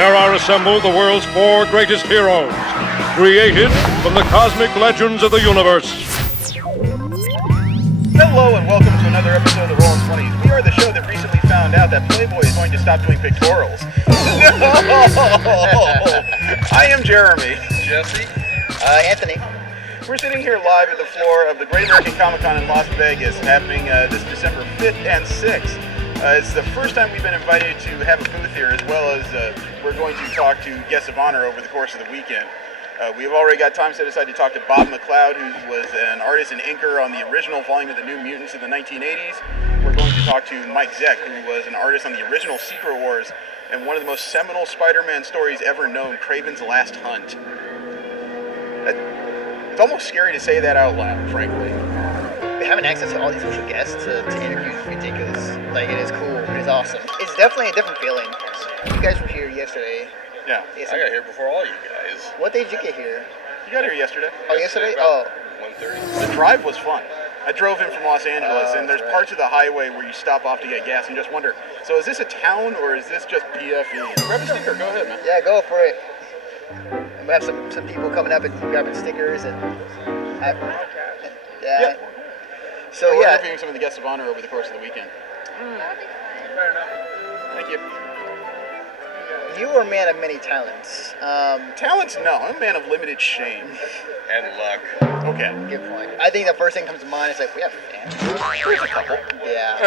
There are assembled the world's 4 greatest heroes, created from the cosmic legends of the universe. Hello and welcome to another episode of Rolling 20s. We are the show that recently found out that Playboy is going to stop doing pictorials. No! I am Jeremy. Jesse. Anthony. We're sitting here live at the floor of the Great American Comic Con in Las Vegas, happening this December 5th and 6th. It's the first time we've been invited to have a booth here, as well as we're going to talk to guests of honor over the course of the weekend. We've already got time set aside to talk to Bob McLeod, who was an artist and inker on the original volume of the New Mutants in the 1980s. We're going to talk to Mike Zeck, who was an artist on the original Secret Wars and one of the most seminal Spider-Man stories ever known, Kraven's Last Hunt. It's almost scary to say that out loud, frankly. Having access to all these special guests to interviews is ridiculous. Like, it is cool. It is awesome. It's definitely a different feeling. You guys were here yesterday. Yeah. I got here before all you guys. What day did you get here? You got here yesterday. Oh, yesterday? Oh. 1:30. The drive was fun. I drove in from Los Angeles, and there's parts of the highway where you stop off to get gas and just wonder, so is this a town or is this just PFE? Grab a sticker. Go ahead, man. Yeah, go for it. We have some people coming up and grabbing stickers and yeah. So we're yeah. interviewing some of the guests of honor over the course of the weekend. Fair enough. Thank you. You are a man of many talents. Talents? No, I'm a man of limited shame. And luck. Okay. Good point. I think the first thing that comes to mind is like, we have fans. There's a couple. Yeah.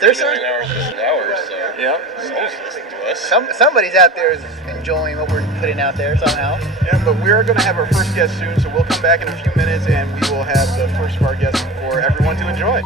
There's 9 hours, just an hour, so Yeah. someone's listening to us. somebody's out there is enjoying what we're putting out there somehow. Yeah, but we're going to have our first guest soon, so we'll come back in a few minutes and we will have the first of our guests for everyone to enjoy.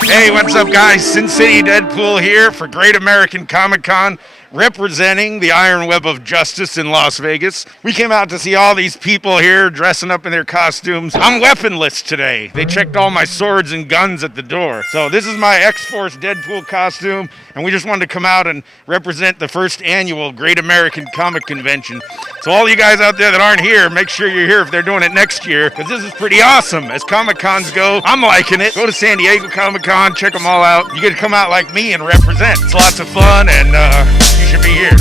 Hey, what's up, guys? Sin City Deadpool here for Great American Comic Con, representing the Iron Web of Justice in Las Vegas. We came out to see all these people here dressing up in their costumes. I'm weaponless today. They checked all my swords and guns at the door. So this is my X-Force Deadpool costume, and we just wanted to come out and represent the first annual Great American Comic Convention. So all you guys out there that aren't here, make sure you're here if they're doing it next year, because this is pretty awesome. As Comic Cons go, I'm liking it. Go to San Diego Comic Con, check them all out. You get to come out like me and represent. It's lots of fun, and you should be here,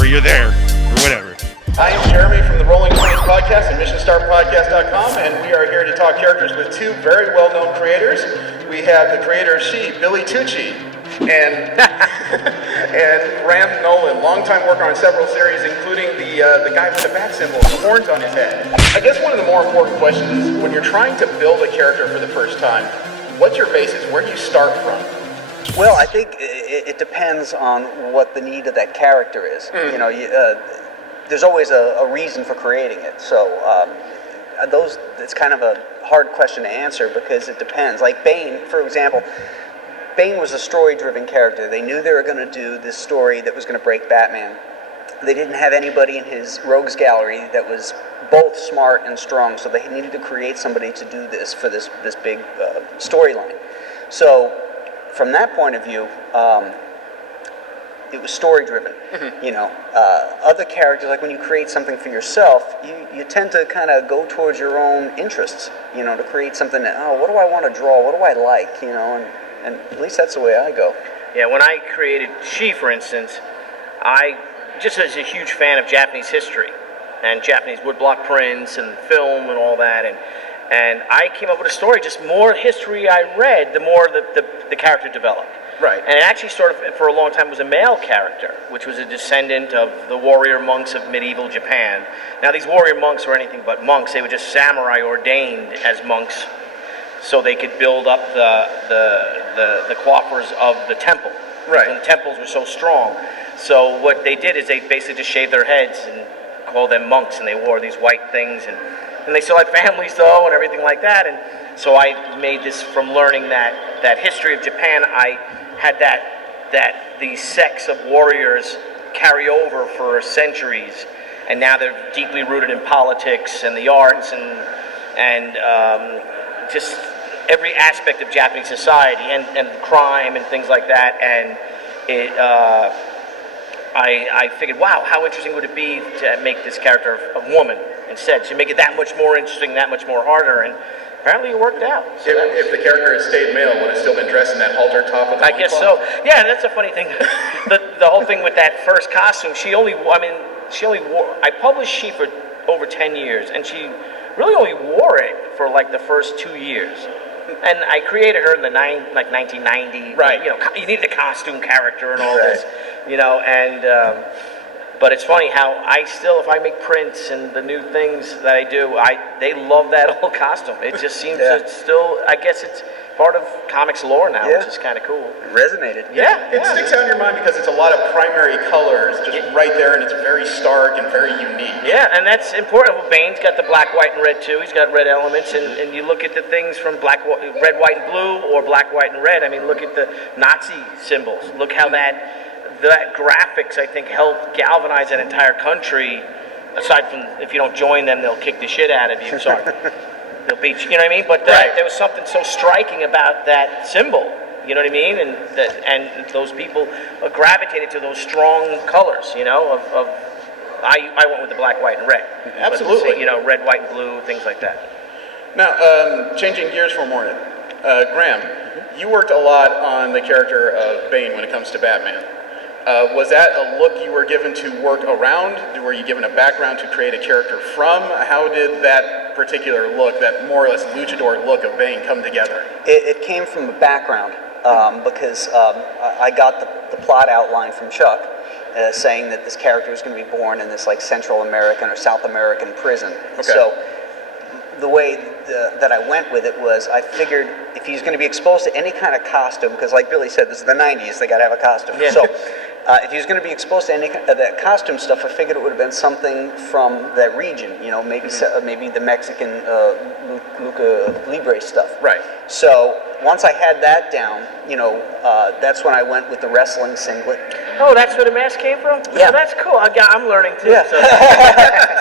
or you're there, or whatever. I am Jeremy from the Rolling 20s podcast and MissionStarPodcast.com, and we are here to talk characters with two very well-known creators. We have the creator of She, Billy Tucci, and Graham Nolan, longtime worker on several series, including the guy with the bat symbol, the horns on his head. I guess one of the more important questions is, when you're trying to build a character for the first time, what's your basis? Where do you start from? Well, I think it depends on what the need of that character is. You know, there's always a reason for creating it. So it's kind of a hard question to answer because it depends. Like Bane, for example, Bane was a story-driven character. They knew they were going to do this story that was going to break Batman. They didn't have anybody in his rogues gallery that was both smart and strong, so they needed to create somebody to do this for this big storyline. So from that point of view, it was story-driven. Mm-hmm. You know, other characters, like when you create something for yourself, you tend to kind of go towards your own interests, you know, to create something that, what do I want to draw? What do I like? You know, and at least that's the way I go. Yeah, when I created She, for instance, I just was a huge fan of Japanese history and Japanese woodblock prints and film and all that, And I came up with a story. Just more history I read, the more the character developed. Right. And it actually sort of, for a long time, was a male character, which was a descendant of the warrior monks of medieval Japan. Now, these warrior monks were anything but monks. They were just samurai ordained as monks, so they could build up the coffers of the temple. Right. And the temples were so strong. So what they did is they basically just shaved their heads and called them monks, and they wore these white things, and they still had families though, and everything like that. And so I made this from learning that history of Japan. I had that these sects of warriors carry over for centuries, and now they're deeply rooted in politics and the arts and just every aspect of Japanese society and crime and things like that. And it I figured, wow, how interesting would it be to make this character a woman instead, to make it that much more interesting, that much more harder, and apparently it worked out. So If the character had stayed male, would it still been dressed in that halter top with the I guess so. Yeah, that's a funny thing. the whole thing with that first costume, she only wore, I published She for over 10 years, and she really only wore it for like the first 2 years. And I created her in the 1990. Right. You know, you needed a costume character and all this, you know, and but it's funny how I still, if I make prints and the new things that I do, they love that old costume. It just seems to still, I guess it's part of comics lore now, which is kind of cool. Resonated. Yeah. It sticks out in your mind because it's a lot of primary colors just right there, and it's very stark and very unique. Yeah, and that's important. Well, Bane's got the black, white, and red too. He's got red elements, and you look at the things from red, white, and blue, or black, white, and red. I mean, look at the Nazi symbols. Look how that graphics, I think, helped galvanize that entire country. Aside from, if you don't join them, they'll kick the shit out of you. Sorry. They'll beat you, you know what I mean? But there was something so striking about that symbol, you know what I mean? And those people gravitated to those strong colors, you know, I went with the black, white, and red. Absolutely. But, you know, red, white, and blue, things like that. Now, changing gears for a moment. Graham, you worked a lot on the character of Bane when it comes to Batman. Was that a look you were given to work around? Were you given a background to create a character from? How did that particular look, that more or less luchador look of Bane, come together? It came from the background because I got the plot outline from Chuck saying that this character was going to be born in this like Central American or South American prison. Okay. So the way that I went with it was I figured if he's going to be exposed to any kind of costume, because like Billy said, this is the 90s, they got to have a costume. Yeah. So if he was going to be exposed to any of that costume stuff, I figured it would have been something from that region, you know, maybe the Mexican Lucha Libre stuff. Right. So once I had that down, you know, that's when I went with the wrestling singlet. Oh, that's where the mask came from? Yeah. Oh, that's cool. I'm learning too. Yeah. So.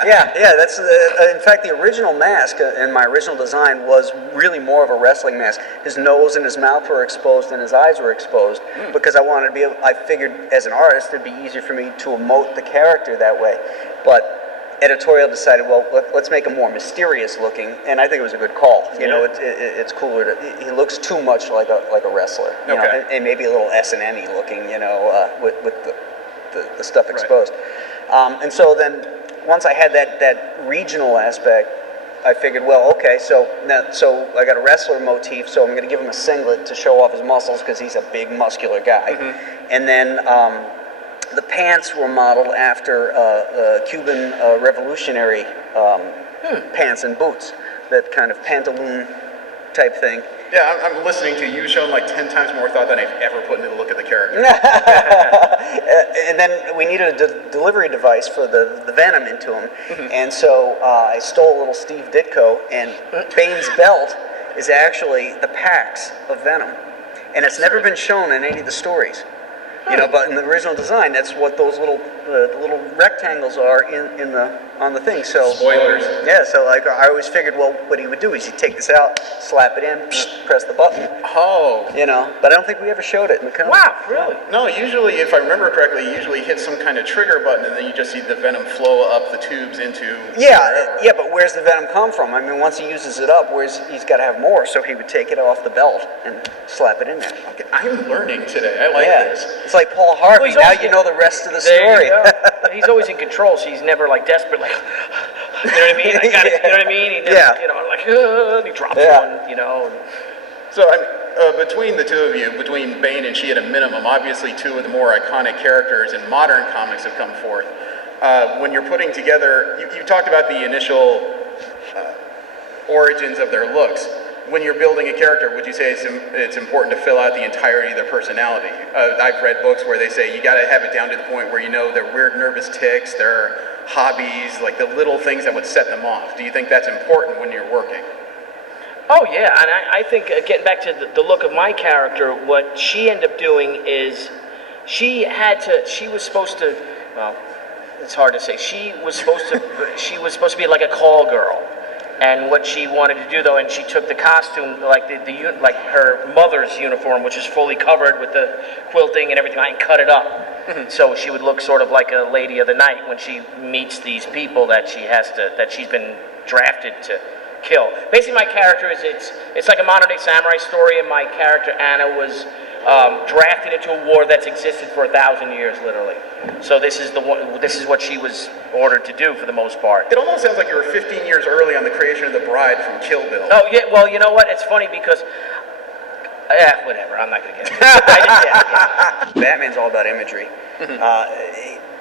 yeah. That's in fact the original mask in my original design was really more of a wrestling mask. His nose and his mouth were exposed and his eyes were exposed because I wanted to be. I figured as an artist it'd be easier for me to emote the character that way, but editorial decided, well, let's make him more mysterious looking, and I think it was a good call. You know, it's cooler. He looks too much like a wrestler, you know, and maybe a little S&M-y looking, you know, with the stuff exposed. And so then, once I had that regional aspect, I figured, well, okay, so I got a wrestler motif, so I'm going to give him a singlet to show off his muscles because he's a big, muscular guy, and then. The pants were modeled after Cuban revolutionary pants and boots, that kind of pantaloon type thing. Yeah, I'm listening to you showing like 10 times more thought than I've ever put into the look of the character. And then we needed a delivery device for the venom into him, and so I stole a little Steve Ditko, and Bane's belt is actually the packs of venom, and it's never been shown in any of the stories. You know, but in the original design, that's what those little rectangles are on the thing. So spoilers. Yeah, so like I always figured, well, what he would do is he'd take this out, slap it in, press the button. Oh. You know, but I don't think we ever showed it in the comic. Wow, really? No, usually, if I remember correctly, you usually hit some kind of trigger button, and then you just see the venom flow up the tubes into. Yeah, but where's the venom come from? I mean, once he uses it up, he's got to have more, so he would take it off the belt and slap it in there. Okay, I'm learning today. I like this. It's like Paul Harvey. Well, now you know the rest of the there story. You go. He's always in control, so he's never like desperate, like You know what I mean? I got it. You know what I mean? He does, Yeah. You know, I'm like, and he drops Yeah. one. You know. And, So, between the two of you, between Bane and She at a minimum, obviously two of the more iconic characters in modern comics have come forth. When you're putting together, you talked about the initial origins of their looks. When you're building a character, would you say it's important to fill out the entirety of their personality? I've read books where they say you got to have it down to the point where you know their weird nervous tics, their hobbies, like the little things that would set them off. Do you think that's important when you're working? oh yeah, and I think getting back to the look of my character, what she ended up doing is she was supposed to. Well, it's hard to say. She was supposed to be like a call girl. And what she wanted to do, though, and she took the costume, like like her mother's uniform, which is fully covered with the quilting and everything, and cut it up. So she would look sort of like a lady of the night when she meets these people that she's been drafted to kill. Basically, my character is it's like a modern day samurai story, and my character Anna was drafted into a war that's existed for 1,000 years, literally. So this is what she was ordered to do for the most part. It almost sounds like you were 15 years early on the creation of the Bride from Kill Bill. Oh yeah, well you know what? It's funny because whatever. I'm not gonna get into it. Batman's all about imagery.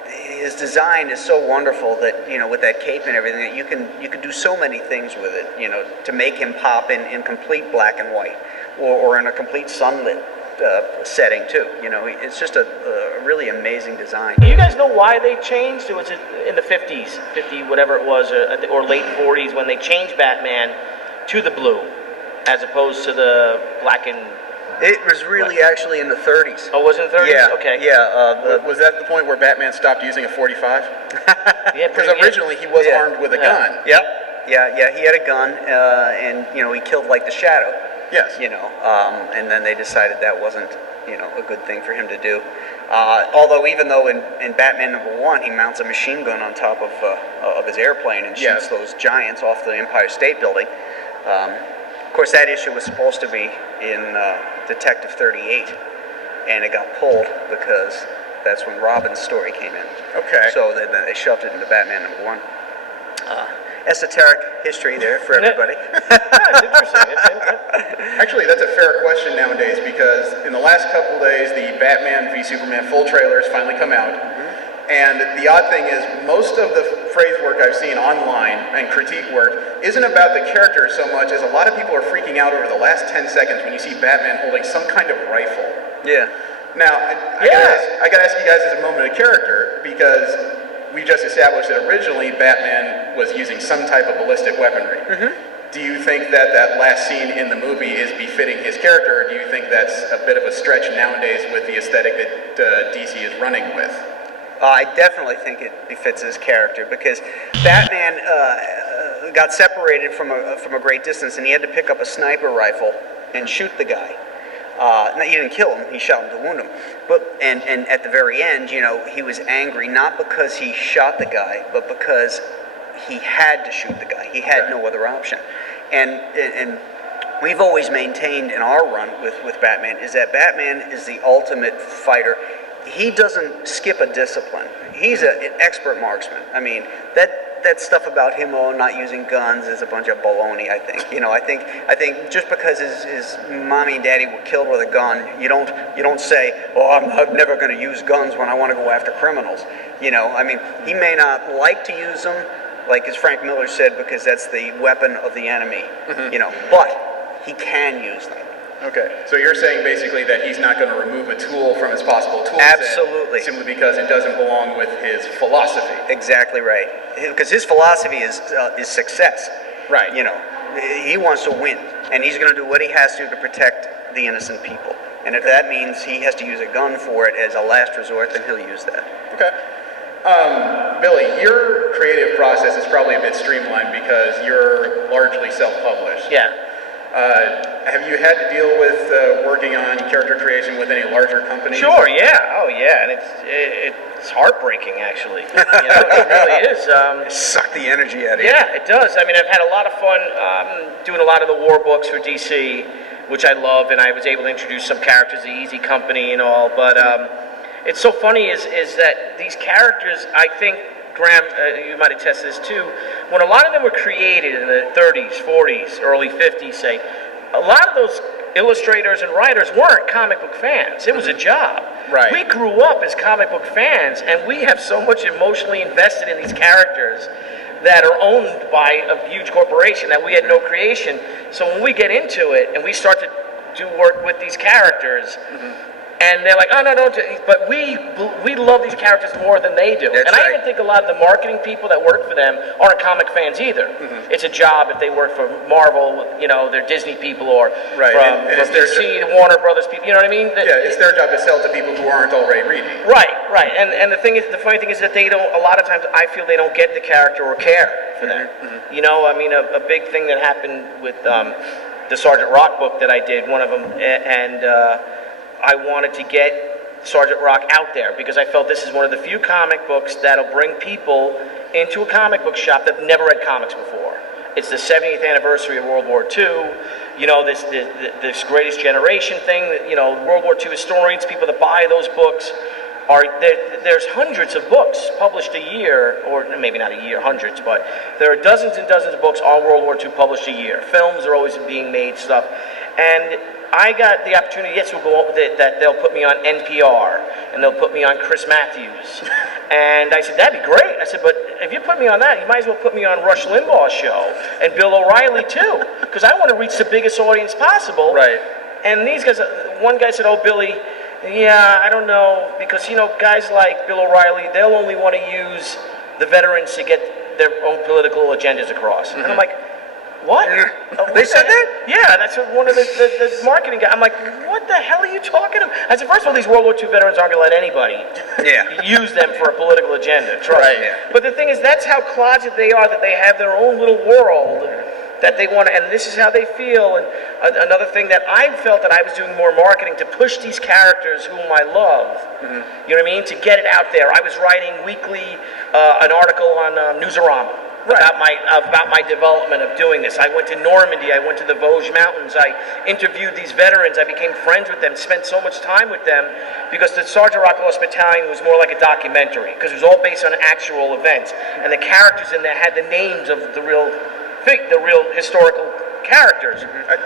His design is so wonderful that, you know, with that cape and everything, that you can do so many things with it, you know, to make him pop in complete black and white, or in a complete sunlit setting too. You know, it's just a really amazing design. You guys know why they changed? It was in the 50s, whatever it was, or late 40s when they changed Batman to the blue, as opposed to the black and. It was really actually in the 30s. Oh, was it in the 30s? Yeah. Okay. Yeah. Was that the point where Batman stopped using a 45? Yeah, Because originally he was armed with a gun. Yep. Yeah. He had a gun, and you know, he killed like the Shadow. Yes. You know, and then they decided that wasn't, you know, a good thing for him to do. Although, even though in Batman #1 he mounts a machine gun on top of his airplane and shoots those giants off the Empire State Building. Of course, that issue was supposed to be in Detective 38, and it got pulled because that's when Robin's story came in. Okay. So they shoved it into Batman #1. Esoteric history there for everybody. It's interesting. Actually, that's a fair question nowadays because in the last couple of days, the Batman v Superman full trailers finally come out. And the odd thing is, most of the phrase work I've seen online and critique work isn't about the character so much as a lot of people are freaking out over the last 10 seconds when you see Batman holding some kind of rifle. Yeah. Now, I gotta ask you guys as a moment of character, because we just established that originally Batman was using some type of ballistic weaponry. Do you think that last scene in the movie is befitting his character, or do you think that's a bit of a stretch nowadays with the aesthetic that DC is running with? I definitely think it befits his character because Batman got separated from a great distance, and he had to pick up a sniper rifle and shoot the guy. No, he didn't kill him; he shot him to wound him. But and at the very end, you know, he was angry not because he shot the guy, but because he had to shoot the guy. He had no other option. And we've always maintained in our run with Batman is that Batman is the ultimate fighter. He doesn't skip a discipline. He's an expert marksman. I mean, that stuff about him not using guns is a bunch of baloney, I think. You know, I think just because his mommy and daddy were killed with a gun, you don't say, "Oh, I'm never going to use guns when I want to go after criminals." You know, I mean, he may not like to use them, like as Frank Miller said, because that's the weapon of the enemy. You know, but he can use them. Okay, so you're saying basically that he's not going to remove a tool from his possible tool Absolutely. set simply because it doesn't belong with his philosophy. Exactly right. Because his philosophy is success. Right. You know, he wants to win, and he's going to do what he has to protect the innocent people. And if that means he has to use a gun for it as a last resort, then he'll use that. Okay. Billy, your creative process is probably a bit streamlined because you're largely self-published. Yeah. Have you had to deal with working on character creation with any larger companies? Sure. Yeah. Oh, yeah. And it's heartbreaking, actually. You know, it really is. Suck the energy out of you. Yeah, it does. I mean, I've had a lot of fun doing a lot of the war books for DC, which I love, and I was able to introduce some characters, the Easy Company and all. But it's so funny is that these characters, I think Graham, you might attest to this too, when a lot of them were created in the 30s, 40s, early 50s, say, a lot of those illustrators and writers weren't comic book fans. It was a job. Right. We grew up as comic book fans, and we have so much emotionally invested in these characters that are owned by a huge corporation that we had no creation. So when we get into it and we start to do work with these characters, and they're like, oh, no, but we love these characters more than they do. That's and I right. even think a lot of the marketing people that work for them aren't comic fans either. It's a job if they work for Marvel, you know, they're Disney people, or Right, from and it's their DC, the Warner Brothers people, you know what I mean? Yeah, it's their job to sell to people who aren't already reading. Right. And the funny thing is that they don't, a lot of times I feel they don't get the character or care for them. You know, I mean, a big thing that happened with the Sergeant Rock book that I did, one of them, and I wanted to get Sergeant Rock out there because I felt this is one of the few comic books that'll bring people into a comic book shop that have never read comics before. It's the 70th anniversary of World War II. You know, this Greatest Generation thing. You know, World War II historians, people that buy those books, there's hundreds of books published a year, or maybe not a year, hundreds, but there are dozens and dozens of books all World War II published a year. Films are always being made, stuff. And I got the opportunity, yes, that they'll put me on NPR, and they'll put me on Chris Matthews. And I said, that'd be great. I said, but if you put me on that, you might as well put me on Rush Limbaugh's show, and Bill O'Reilly too, because I want to reach the biggest audience possible. Right. And these guys, one guy said, oh, Billy, yeah, I don't know, because, you know, guys like Bill O'Reilly, they'll only want to use the veterans to get their own political agendas across. And I'm like, what? They said that? Yeah, that's what one of the marketing guys. I'm like, what the hell are you talking about? I said, first of all, these World War II veterans aren't going to let anybody use them for a political agenda. Trust me. Yeah. But the thing is, that's how closeted they are, that they have their own little world that they want to, and this is how they feel. And another thing that I felt that I was doing more marketing to push these characters whom I love, you know what I mean, to get it out there. I was writing weekly an article on Newsarama. About my development of doing this. I went to Normandy, I went to the Vosges Mountains, I interviewed these veterans, I became friends with them, spent so much time with them, because the Sergeant Rock Lost Battalion was more like a documentary, because it was all based on actual events, and the characters in there had the names of the real historical characters.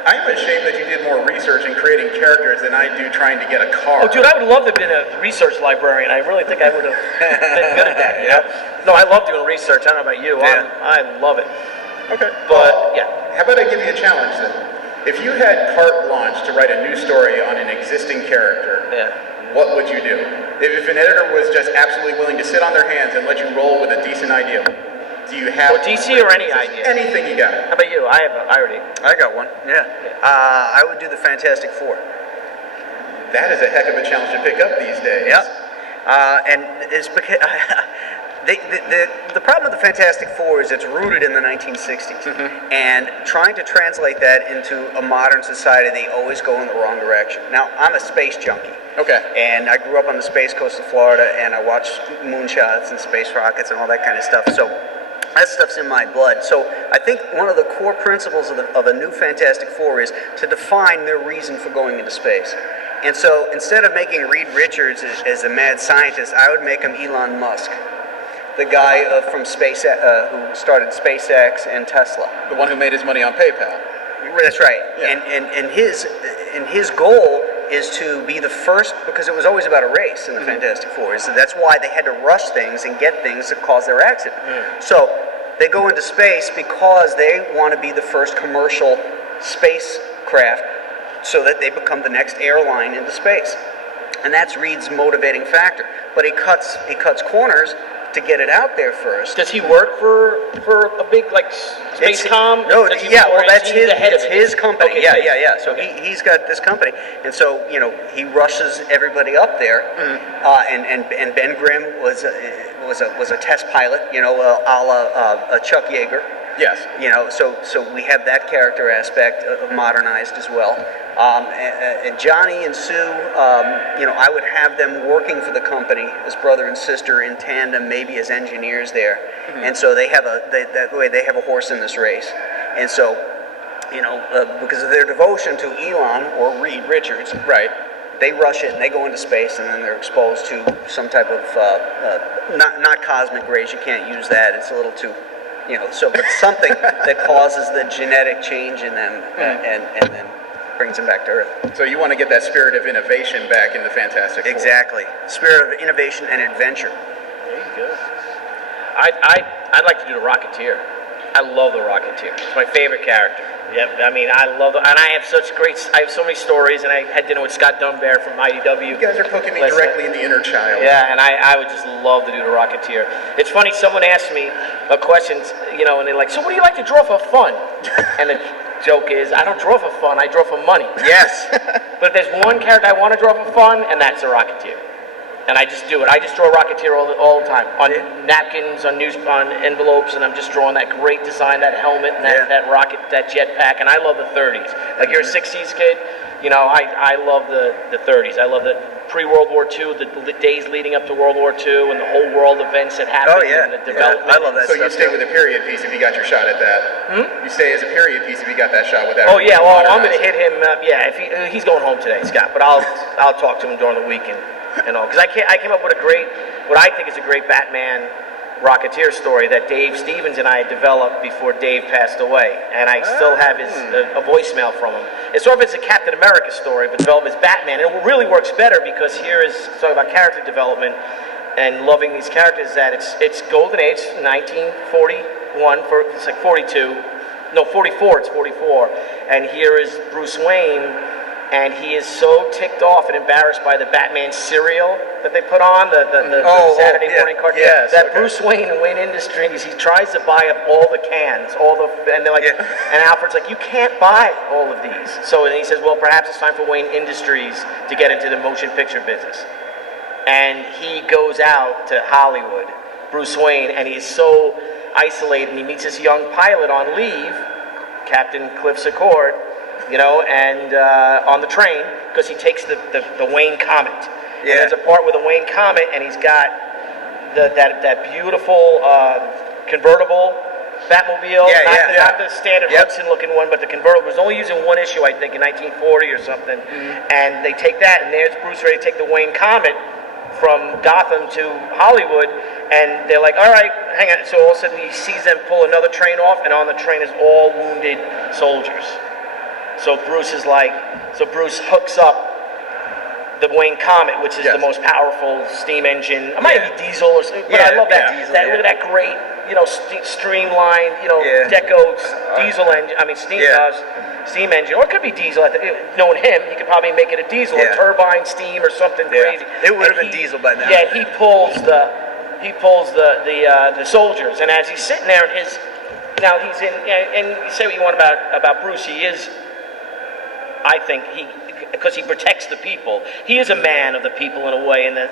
I'm ashamed that you did more research in creating characters than I do trying to get a car. Oh, dude, I would love to have been a research librarian. I really think I would have been good at that, you know? No, I love doing research. I don't know about you. Yeah. I love it. Okay. But, yeah. How about I give you a challenge then? If you had carte blanche to write a new story on an existing character, what would you do? If an editor was just absolutely willing to sit on their hands and let you roll with a decent idea, do you have... Or DC or any idea? Anything you got. How about you? I already... I got one. Yeah. I would do the Fantastic Four. That is a heck of a challenge to pick up these days. Yep. And it's because the problem with the Fantastic Four is it's rooted in the 1960s, and trying to translate that into a modern society, they always go in the wrong direction. Now, I'm a space junkie. Okay. And I grew up on the space coast of Florida, and I watched moonshots and space rockets and all that kind of stuff. So that stuff's in my blood. So I think one of the core principles of a new Fantastic Four is to define their reason for going into space. And so instead of making Reed Richards as a mad scientist, I would make him Elon Musk, the guy from space who started SpaceX and Tesla. The one who made his money on PayPal. That's right. Yeah. And his goal is to be the first, because it was always about a race in the Fantastic Four. So that's why they had to rush things and get things that caused their accident. So they go into space because they want to be the first commercial spacecraft, so that they become the next airline into space. And that's Reed's motivating factor. But he cuts corners to get it out there first. Does he work for a big, like, Spacecom? No, Does he yeah, work, well, or is that's he his, the head it's of it? his company. Okay, Yeah. So okay. he's got this company. And so, you know, he rushes everybody up there. And Ben Grimm was a test pilot, you know, a la Chuck Yeager. Yes. You know, so we have that character aspect modernized as well. And Johnny and Sue, you know, I would have them working for the company as brother and sister in tandem, maybe as engineers there. And so they have that way they have a horse in this race. And so, you know, because of their devotion to Elon or Reed Richards, Right. they rush it and they go into space, and then they're exposed to some type of not cosmic rays. You can't use that; it's a little too, So, but something that causes the genetic change in them, and then brings them back to Earth. So you want to get that spirit of innovation back in the Fantastic Four. Exactly, spirit of innovation and adventure. There you go. I'd like to do the Rocketeer. I love the Rocketeer. It's my favorite character. Yep. I mean, I love and I have so many stories, and I had dinner with Scott Dunbar from IDW. You guys are poking me directly in the inner child. Yeah, and I would just love to do the Rocketeer. It's funny, someone asked me a question, and they're like, so what do you like to draw for fun? And the joke is, I don't draw for fun, I draw for money. Yes. But if there's one character I want to draw for fun, and that's the Rocketeer. And I just do it. I just draw Rocketeer all the time. On napkins, on envelopes, and I'm just drawing that great design, that helmet, and that rocket, that jetpack, and I love the 30s. Like, you're a 60s kid, I love the 30s. I love the pre-World War II, the days leading up to World War II, and the whole world events that happened, and the development. I love that So stuff. you stay with a period piece if you got your shot at that. You stay as a period piece if you got that shot with that. Oh yeah, well I'm going to hit him. If he's going home today, Scott. But I'll talk to him during the weekend, because I came up with what I think is a great Batman Rocketeer story that Dave Stevens and I had developed before Dave passed away, and I still have a voicemail from him. It's sort of a Captain America story, but developed as Batman, and it really works better because here is talking about character development and loving these characters. That it's Golden Age, 1941, it's like 42. No, 44, it's 44. And here is Bruce Wayne, and he is so ticked off and embarrassed by the Batman cereal that they put on, the Saturday morning cartoon, that Bruce Wayne and Wayne Industries, he tries to buy up all the cans, and they're like, and Alfred's like, you can't buy all of these. So he says, well, perhaps it's time for Wayne Industries to get into the motion picture business. And he goes out to Hollywood, Bruce Wayne, and he's so isolated, and he meets this young pilot on leave, Captain Cliff Secord, and on the train, because he takes the Wayne Comet. And there's a part with the Wayne Comet, and he's got that beautiful convertible Batmobile, not the standard Hudson-looking one, but the convertible. It was only used in one issue, I think, in 1940 or something. And they take that, and there's Bruce ready to take the Wayne Comet from Gotham to Hollywood, and they're like, all right, hang on. So all of a sudden he sees them pull another train off, and on the train is all wounded soldiers. So Bruce hooks up the Wayne Comet, which is the most powerful steam engine. It might be diesel or something, but I love that. Look at that great, streamlined, Deco diesel engine. Steam engine, or it could be diesel. Knowing him, you could probably make it a diesel, a turbine, steam, or something crazy. It would have been diesel by now. Yeah, he pulls the soldiers, and as he's sitting there, he's in. And you say what you want about Bruce, he is. I think because he protects the people. He is a man of the people in a way, and the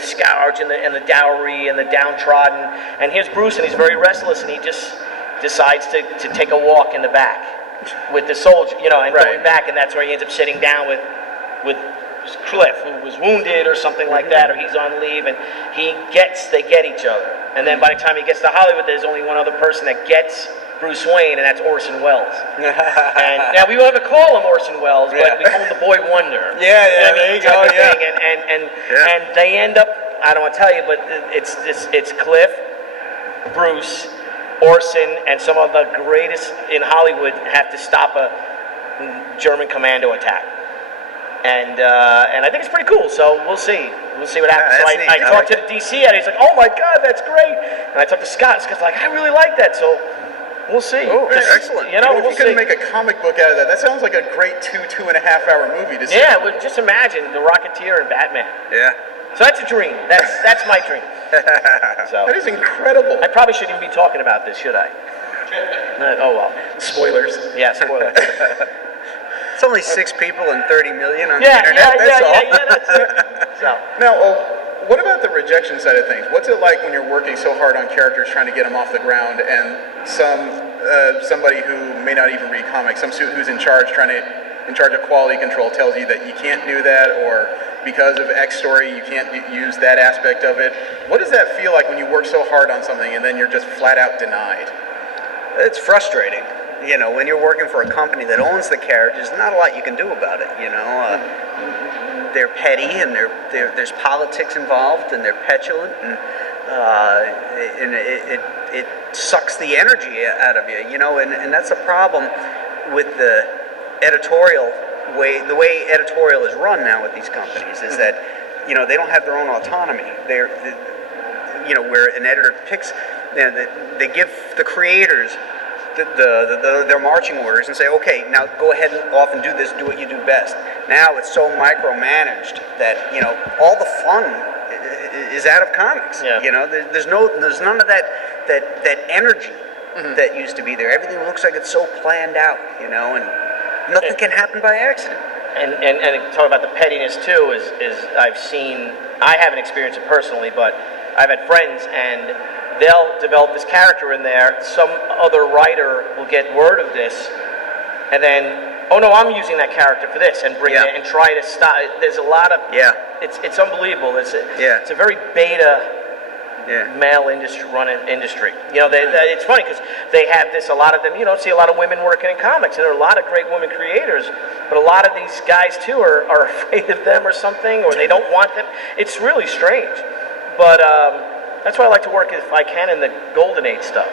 scourge and the dowry and the downtrodden. And here's Bruce, and he's very restless, and he just decides to take a walk in the back with the soldier, and going back, and that's where he ends up sitting down with Cliff, who was wounded or something like that, or he's on leave, and they get each other. And then by the time he gets to Hollywood, there's only one other person that gets Bruce Wayne, and that's Orson Welles. And now we won't ever call him Orson Welles, but we call him the Boy Wonder. There you go. And they end up, I don't want to tell you, but it's Cliff, Bruce, Orson, and some of the greatest in Hollywood have to stop a German commando attack. And I think it's pretty cool, so we'll see. We'll see what happens. So I talked to the DC editor, he's like, oh my God, that's great. And I talked to Scott, Scott's like, I really like that, so we'll see. Oh, excellent. If you couldn't make a comic book out of that, that sounds like a great 2.5 hour movie to see. Yeah, well, just imagine the Rocketeer and Batman. Yeah. So that's a dream. That's my dream. So that is incredible. I probably shouldn't even be talking about this, should I? Oh well. Spoilers. Yeah, spoilers. It's only 6 people and 30 million on the internet. That's it. So. Now, what about the rejection side of things? What's it like when you're working so hard on characters, trying to get them off the ground, and somebody who may not even read comics, who's in charge of quality control, tells you that you can't do that, or because of X story you can't use that aspect of it? What does that feel like when you work so hard on something and then you're just flat out denied? It's frustrating. You know, when you're working for a company that owns the characters, not a lot you can do about it. You know, they're petty and there's politics involved and they're petulant and it sucks the energy out of you. You know, and that's a problem with the editorial way. The way editorial is run now with these companies is that, you know, they don't have their own autonomy. You know, where an editor picks, they give the creators their marching orders and say, okay, now go ahead and off and do this, do what you do best. Now it's so micromanaged that, you know, all the fun is out of comics. Yeah. You know, there's none of that energy that used to be there. Everything looks like it's so planned out, you know, and nothing can happen by accident. And talk about the pettiness too is I haven't experienced it personally, but I've had friends and they'll develop this character in there. Some other writer will get word of this, and then, oh no, I'm using that character for this, and bring it and try to stop. There's a lot of It's unbelievable. It's a very beta male industry industry. You know, it's funny because they have this. A lot of them, you don't see a lot of women working in comics, and there are a lot of great women creators, but a lot of these guys too are afraid of them or something, or they don't want them. It's really strange, but. That's why I like to work, if I can, in the Golden Age stuff.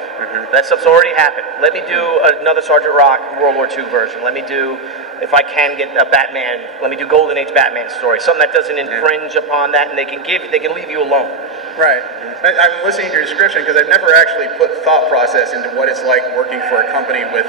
That stuff's already happened. Let me do another Sergeant Rock World War II version. Let me do, if I can get a Batman, let me do Golden Age Batman story. Something that doesn't infringe upon that, and they can leave you alone. Right. I'm listening to your description because I've never actually put thought process into what it's like working for a company with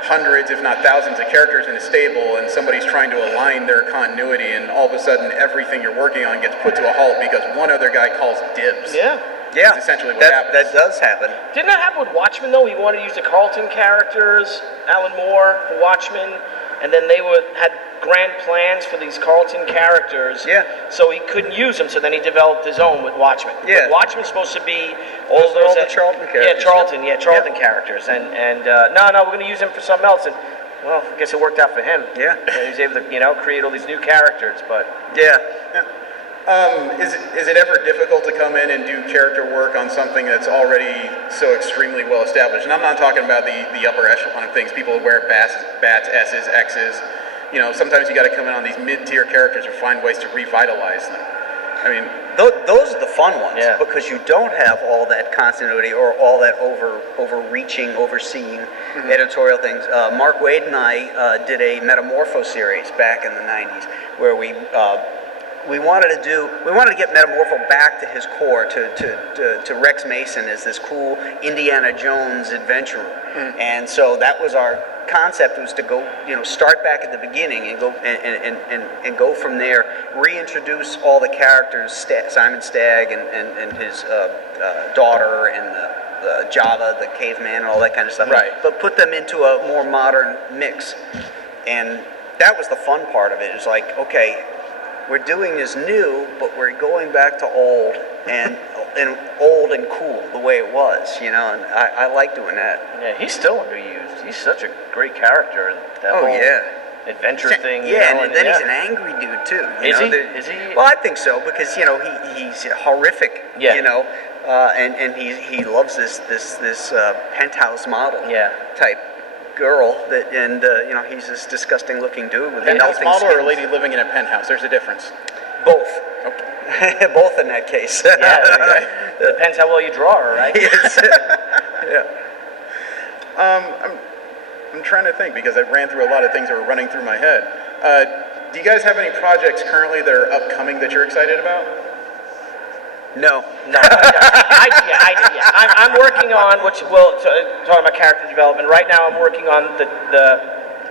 hundreds, if not thousands, of characters in a stable, and somebody's trying to align their continuity, and all of a sudden everything you're working on gets put to a halt because one other guy calls dibs. Yeah. That's essentially what happens. That does happen. Didn't that happen with Watchmen, though? He wanted to use the Carlton characters, Alan Moore, for Watchmen, and then they had grand plans for these Carlton characters. Yeah. So he couldn't use them, so then he developed his own with Watchmen. Yeah. But Watchmen's supposed to be all the Charlton characters. Yeah, Charlton characters. And no, we're going to use him for something else. And, well, I guess it worked out for him. Yeah. He was able to, you know, create all these new characters, but... Yeah. Is it ever difficult to come in and do character work on something that's already so extremely well established? And I'm not talking about the upper echelon of things. People who wear bats, S's, X's. You know, sometimes you got to come in on these mid-tier characters or find ways to revitalize them. I mean, those are the fun ones because you don't have all that continuity or all that overreaching, overseeing editorial things. Mark Waid and I did a Metamorpho series back in the 90s where we wanted to get Metamorpho back to his core, to Rex Mason as this cool Indiana Jones adventurer, and so that was our concept, was to go, you know, start back at the beginning and go and go from there, reintroduce all the characters, Simon Stagg and his daughter and Java, the caveman, and all that kind of stuff. Right. But put them into a more modern mix, and that was the fun part of it. It's like, okay, we're doing this new, but we're going back to old and old and cool the way it was, you know. And I like doing that. Yeah, he's still underused. He's such a great character, and that whole adventure thing. Yeah, and then he's an angry dude too. Is he? Well, I think so, because, you know, he's horrific. Yeah. You know, and he loves this penthouse model. Type girl that, and you know, he's this disgusting looking dude with penthouse melting model or a skins. lady living in a penthouse? There's a difference. Both. Okay. Both in that case. Yeah, depends how well you draw her, right? Yes. I'm trying to think because I ran through a lot of things that were running through my head. Do you guys have any projects currently that are upcoming that you're excited about? No. I'm working on, talking about character development. Right now, I'm working on the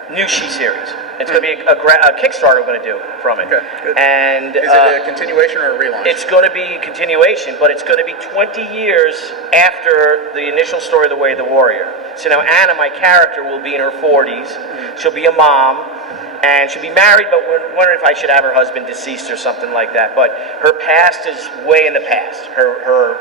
new She series. It's going to be a Kickstarter we're going to do from it. Okay, good. And is it a continuation or a relaunch? It's going to be a continuation, but it's going to be 20 years after the initial story of The Way of the Warrior. So now Anna, my character, will be in her 40s. She'll be a mom. And she'll be married, but we're wondering if I should have her husband deceased or something like that. But her past is way in the past. Her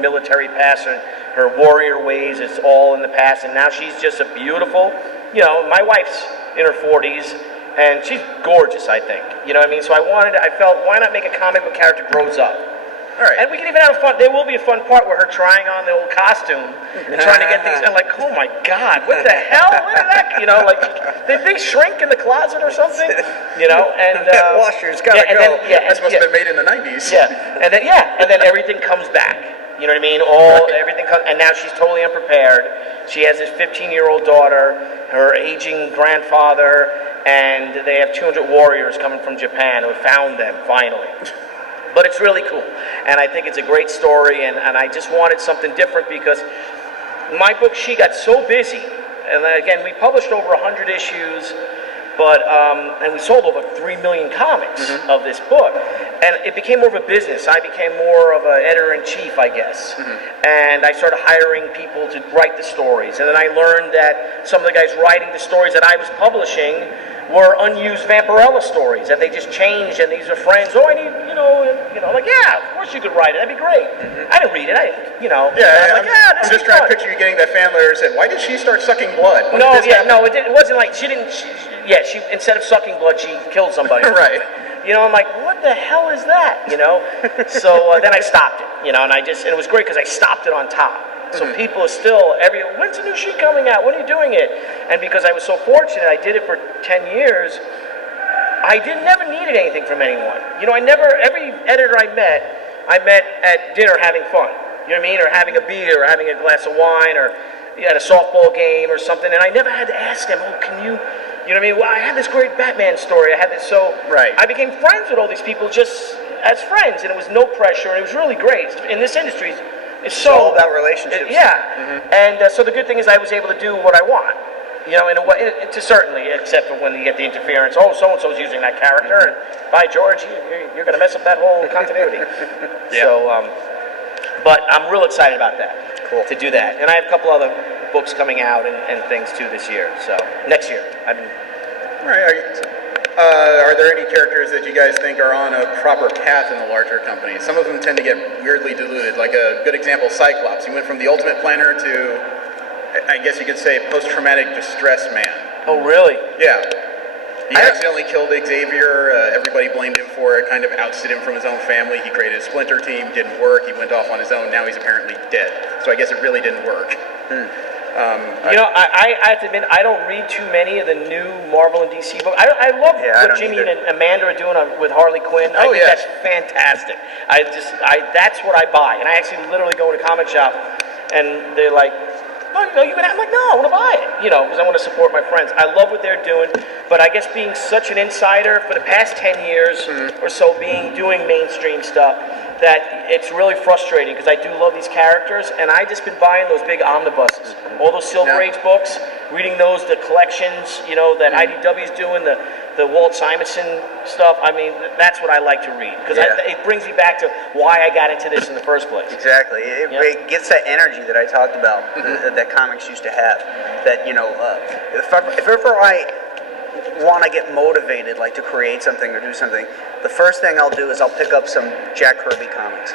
military past, her warrior ways, it's all in the past. And now she's just a beautiful, you know, my wife's in her 40s, and she's gorgeous, I think. You know what I mean? So I felt, why not make a comic book character grows up? All right. And we can even have a fun. There will be a fun part where her trying on the old costume and trying to get things. And like, oh my God, what the hell? What did that? You know, like, did things shrink in the closet or something? You know, and That washer's gotta and go. Then, This must have been made in the 90s. and then everything comes back. You know what I mean? Everything comes, and now she's totally unprepared. She has this 15-year-old daughter, her aging grandfather, and they have 200 warriors coming from Japan who have found them finally. But it's really cool, and I think it's a great story, and I just wanted something different because my book, She, got so busy, and again, we published over 100 issues, but and we sold over 3 million comics of this book, and it became more of a business. I became more of an editor-in-chief, I guess, and I started hiring people to write the stories, and then I learned that some of the guys writing the stories that I was publishing were unused Vampirella stories that they just changed, and these are friends. Oh, I need, like, yeah, of course you could write it. That'd be great. I didn't read it. I'm just trying to picture you getting that fan letter that said, "Why did she start sucking blood?" It wasn't like she didn't. She instead of sucking blood, she killed somebody. Right. You know, I'm like, what the hell is that? You know. So then I stopped it. You know, and it was great because I stopped it on top. So people are still when's the new She coming out? When are you doing it? And because I was so fortunate, I did it for 10 years. I never needed anything from anyone. You know, every editor I met at dinner having fun. You know what I mean? Or having a beer, or having a glass of wine, or at a softball game or something. And I never had to ask them, oh, can you know what I mean? Well, I had this great Batman story. I had this, I became friends with all these people just as friends, and it was no pressure, and it was really great. In this industry, it's all about relationships. And so the good thing is I was able to do what I want. You know, in a way, certainly, except for when you get the interference. Oh, so-and-so's using that character, and by George, you're going to mess up that whole continuity. So, but I'm real excited about that. Cool. To do that. And I have a couple other books coming out and things too this year. So, next year. All right. Are there any characters that you guys think are on a proper path in the larger company? Some of them tend to get weirdly diluted. Like a good example, Cyclops. He went from the Ultimate Planner to, I guess you could say, post-traumatic distress man. Oh, really? Yeah. He accidentally killed Xavier. Everybody blamed him for it, kind of ousted him from his own family. He created a splinter team, didn't work. He went off on his own. Now he's apparently dead. So I guess it really didn't work. I have to admit, I don't read too many of the new Marvel and DC books. I love what Jimmy and Amanda are doing with Harley Quinn. I think that's fantastic. That's what I buy. And I actually literally go to a comic shop, and they're like, I'm like, no, I want to buy it, because I want to support my friends. I love what they're doing, but I guess being such an insider for the past 10 years or so, doing mainstream stuff, that it's really frustrating because I do love these characters, and I just been buying those big omnibuses, all those Silver Age books, reading those, the collections, that IDW's doing, the Walt Simonson stuff. I mean, that's what I like to read because it brings me back to why I got into this in the first place. Exactly. It gets that energy that I talked about that comics used to have. That if ever I want to get motivated, like to create something or do something, the first thing I'll do is I'll pick up some Jack Kirby comics,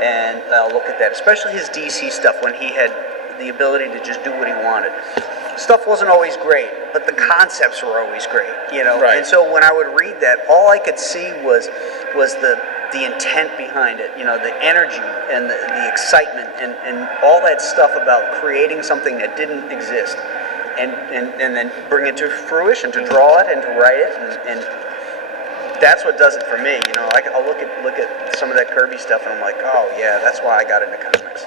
and I'll look at that, especially his DC stuff when he had the ability to just do what he wanted. Stuff wasn't always great, but the concepts were always great, Right. And so when I would read that, all I could see was the intent behind it, the energy and the excitement and all that stuff about creating something that didn't exist. And then bring it to fruition, to draw it and to write it, and that's what does it for me. I'll look at some of that Kirby stuff, and I'm like, oh yeah, that's why I got into comics.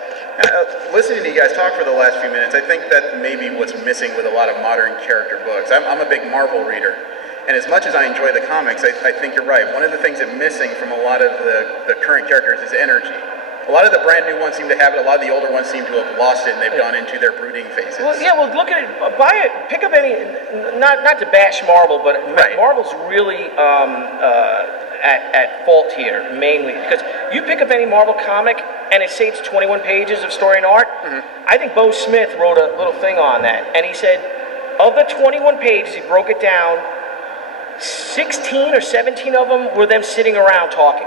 Listening to you guys talk for the last few minutes, I think that maybe what's missing with a lot of modern character books. I'm a big Marvel reader, and as much as I enjoy the comics, I think you're right. One of the things that's missing from a lot of the current characters is energy. A lot of the brand new ones seem to have it. A lot of the older ones seem to have lost it, and they've gone into their brooding phases. Well, look at it. Buy it. Pick up any. Not to bash Marvel, but Marvel's really at fault here mainly because you pick up any Marvel comic and it saves 21 pages of story and art. I think Bo Smith wrote a little thing on that, and he said of the 21 pages, he broke it down. 16 or 17 of them were them sitting around talking.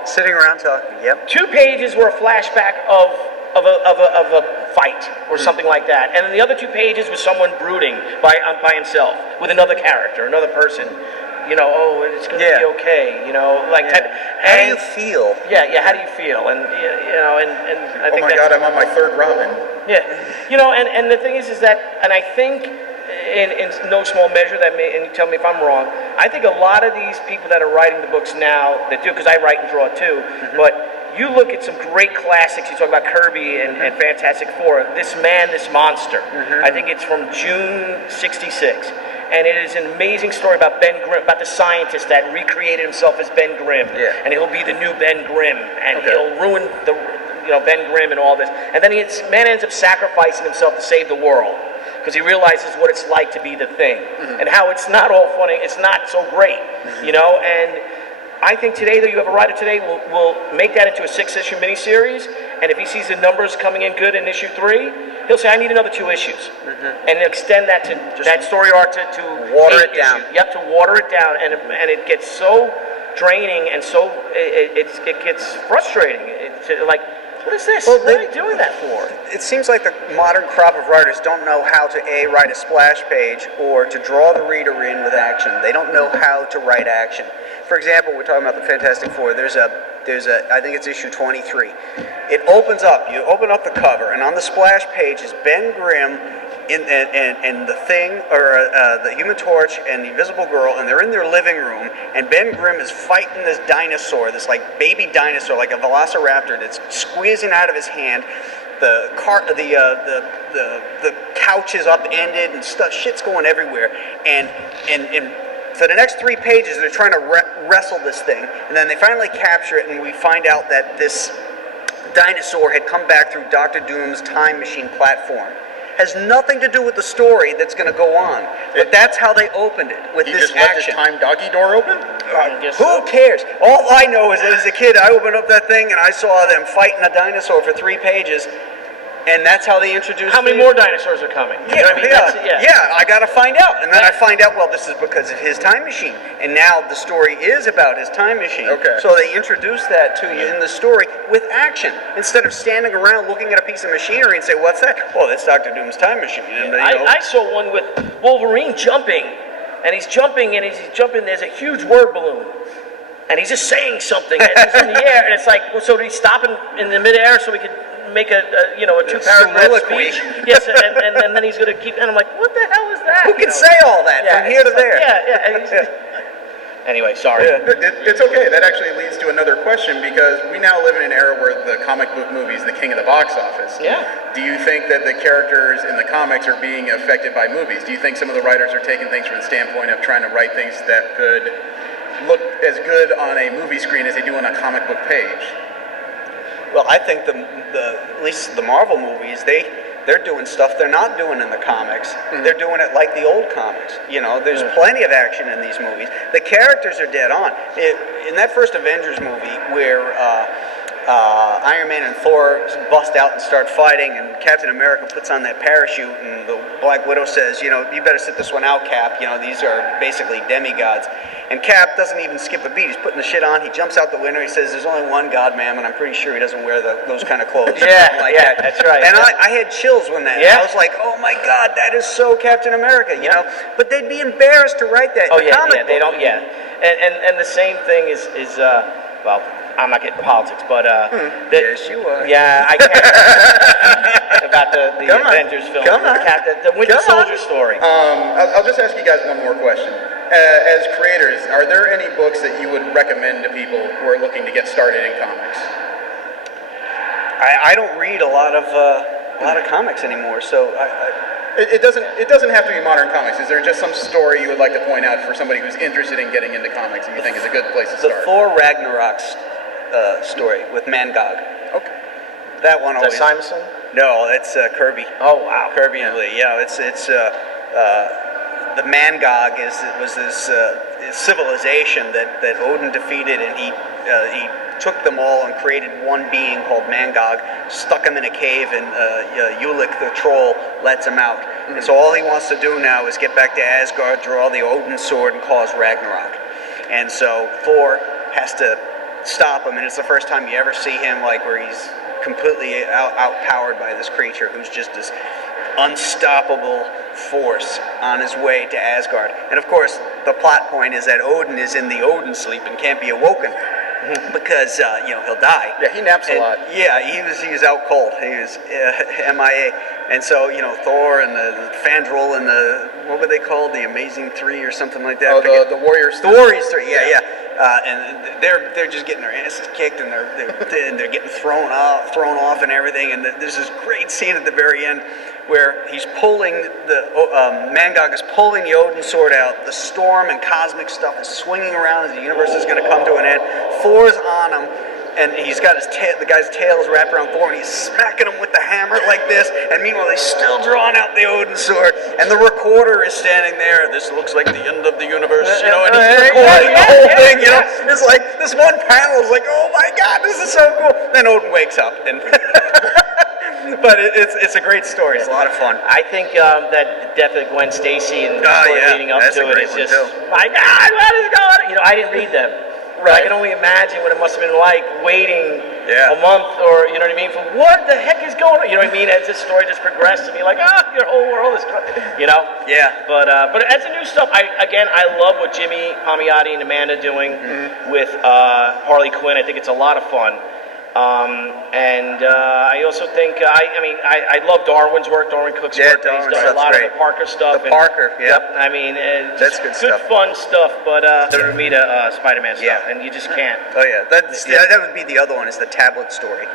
Yep. 2 pages were a flashback of a fight or something like that, and then the other 2 pages was someone brooding by himself with another character, another person. You know, oh, it's going to Yeah. be okay. You know, like type. How do and- you feel? Yeah, yeah. How do you feel? And you know, and I Oh think my that's, God, I'm on my third Robin. yeah, you know, and the thing is that, and I think in no small measure that may, and you tell me if I'm wrong, I think a lot of these people that are writing the books now that do, because I write and draw too, but you look at some great classics. You talk about Kirby and Fantastic Four. This Man, This Monster. I think it's from June '66. And it is an amazing story about Ben Grimm, about the scientist that recreated himself as Ben Grimm. Yeah. And he'll be the new Ben Grimm, and Okay. he'll ruin the, you know, Ben Grimm and all this. And then man ends up sacrificing himself to save the world because he realizes what it's like to be the thing and how it's not all funny. It's not so great, you know. And I think today that you have a writer today will make that into a 6-issue miniseries. And if he sees the numbers coming in good in issue 3, he'll say, I need another 2 issues. And extend that to that story arc to water 8 it down. issues. You have to water it down. And it gets so draining and so it gets frustrating. It's like, what is this? Well, What are you doing that for? It seems like the modern crop of writers don't know how to write a splash page or to draw the reader in with action. They don't know how to write action. For example, we're talking about the Fantastic Four. There's a I think it's issue 23. It opens up. You open up the cover, and on the splash page is Ben Grimm and the Thing, or the Human Torch and the Invisible Girl, and they're in their living room, and Ben Grimm is fighting this dinosaur, this like baby dinosaur, like a velociraptor that's squeezing out of his hand. The couch is upended and stuff. Shit's going everywhere, and for the next 3 pages, they're trying to wrestle this thing, and then they finally capture it, and we find out that this dinosaur had come back through Dr. Doom's time machine platform. Has nothing to do with the story that's going to go on, but that's how they opened it, with You this just let this action. time doggy door open? Who cares? All I know is that as a kid, I opened up that thing and I saw them fighting a dinosaur for 3 pages, and that's how they introduced How many the- more dinosaurs are coming? You know what I mean? Yeah, I gotta find out. And then I find out, well, this is because of his time machine. And now the story is about his time machine. Okay. So they introduce that to you in the story with action. Instead of standing around looking at a piece of machinery and say, what's that? Oh, that's Dr. Doom's time machine. And, you know, I saw one with Wolverine jumping, and he's jumping, there's a huge word balloon. And he's just saying something, and he's in the air, and it's like, well, so did he stop in the midair so we could make a 2-paragraph soliloquy. speech? Yes, and then he's going to keep, and I'm like, what the hell is that? who can say all that from here to there? Anyway, sorry. It's okay. That actually leads to another question, because we now live in an era where the comic book movie is the king of the box office. Yeah. Do you think that the characters in the comics are being affected by movies? Do you think some of the writers are taking things from the standpoint of trying to write things that could look as good on a movie screen as they do on a comic book page? Well, I think at least the Marvel movies, they're doing stuff they're not doing in the comics. They're doing it like the old comics. You know, there's plenty of action in these movies. The characters are dead on. In that first Avengers movie where Iron Man and Thor bust out and start fighting, and Captain America puts on that parachute, and the Black Widow says, you better sit this one out, Cap. These are basically demigods. And Cap doesn't even skip a beat. He's putting the shit on. He jumps out the window. He says, there's only one God, ma'am, and I'm pretty sure he doesn't wear those kind of clothes. Yeah, that's right. And I had chills when that. Yeah. I was like, oh my God, that is so Captain America, you know? But they'd be embarrassed to write that in the comic they book. don't, And the same thing is well, I'm not getting politics, but Yes, you are. Yeah, I can't about the Come on. Avengers film, Come on. the Winter Come on. Soldier story. I'll just ask you guys one more question. As creators, are there any books that you would recommend to people who are looking to get started in comics? I don't read a lot of comics anymore, so It doesn't have to be modern comics. Is there just some story you would like to point out for somebody who's interested in getting into comics and you think is a good place to the start? Thor Ragnarok story with Mangog. Okay. That one Is that always. Simonson? No, it's Kirby. Oh wow, Kirby and Lee. Yeah, it's the Mangog was this civilization that Odin defeated, and he took them all and created one being called Mangog, stuck him in a cave, and Ulik the troll lets him out. And so all he wants to do now is get back to Asgard, draw the Odin sword, and cause Ragnarok. And so Thor has to stop him, and it's the first time you ever see him where he's completely outpowered by this creature who's just this unstoppable force on his way to Asgard. And of course, the plot point is that Odin is in the Odin sleep and can't be awoken because he'll die. Yeah, he naps a lot. Yeah, he was out cold. He was MIA. And so Thor and the Fandral and the, what were they called? The Amazing Three or something like that. Oh, the Warriors. The Warriors Three. Yeah. And they're just getting their asses kicked, and they're getting thrown off and everything. And there's this great scene at the very end where he's pulling Mangog is pulling the Odin sword out. The storm and cosmic stuff is swinging around as the universe is going to come to an end. Thor's on him, and he's got the guy's tail is wrapped around Thor, and he's smacking him with the hammer like this. And meanwhile, he's still drawing out the Odin sword, and the recorder is standing there. This looks like the end of the universe, and he's recording the whole thing. It's like this one panel is like, oh my God, this is so cool. Then Odin wakes up, and but it's a great story. It's a lot of fun. I think that death of Gwen Stacy and the story leading up that's to a it great is one, just, too. my God, what is going on? I didn't read them. But I can only imagine what it must have been like waiting a month or, you know what I mean, for what the heck is going on? You know what I mean? As this story just progressed and you're like, your whole world is, Yeah. But as the new stuff, I love what Jimmy Palmiotti and Amanda doing with Harley Quinn. I think it's a lot of fun. I also think, I love Darwin's work, Darwin Cook's work. He's done a lot of the Parker stuff. That's good stuff. Good, fun stuff, but the Ramita Spider-Man stuff, and you just can't. Oh yeah, that would be the other one. Is the tablet story.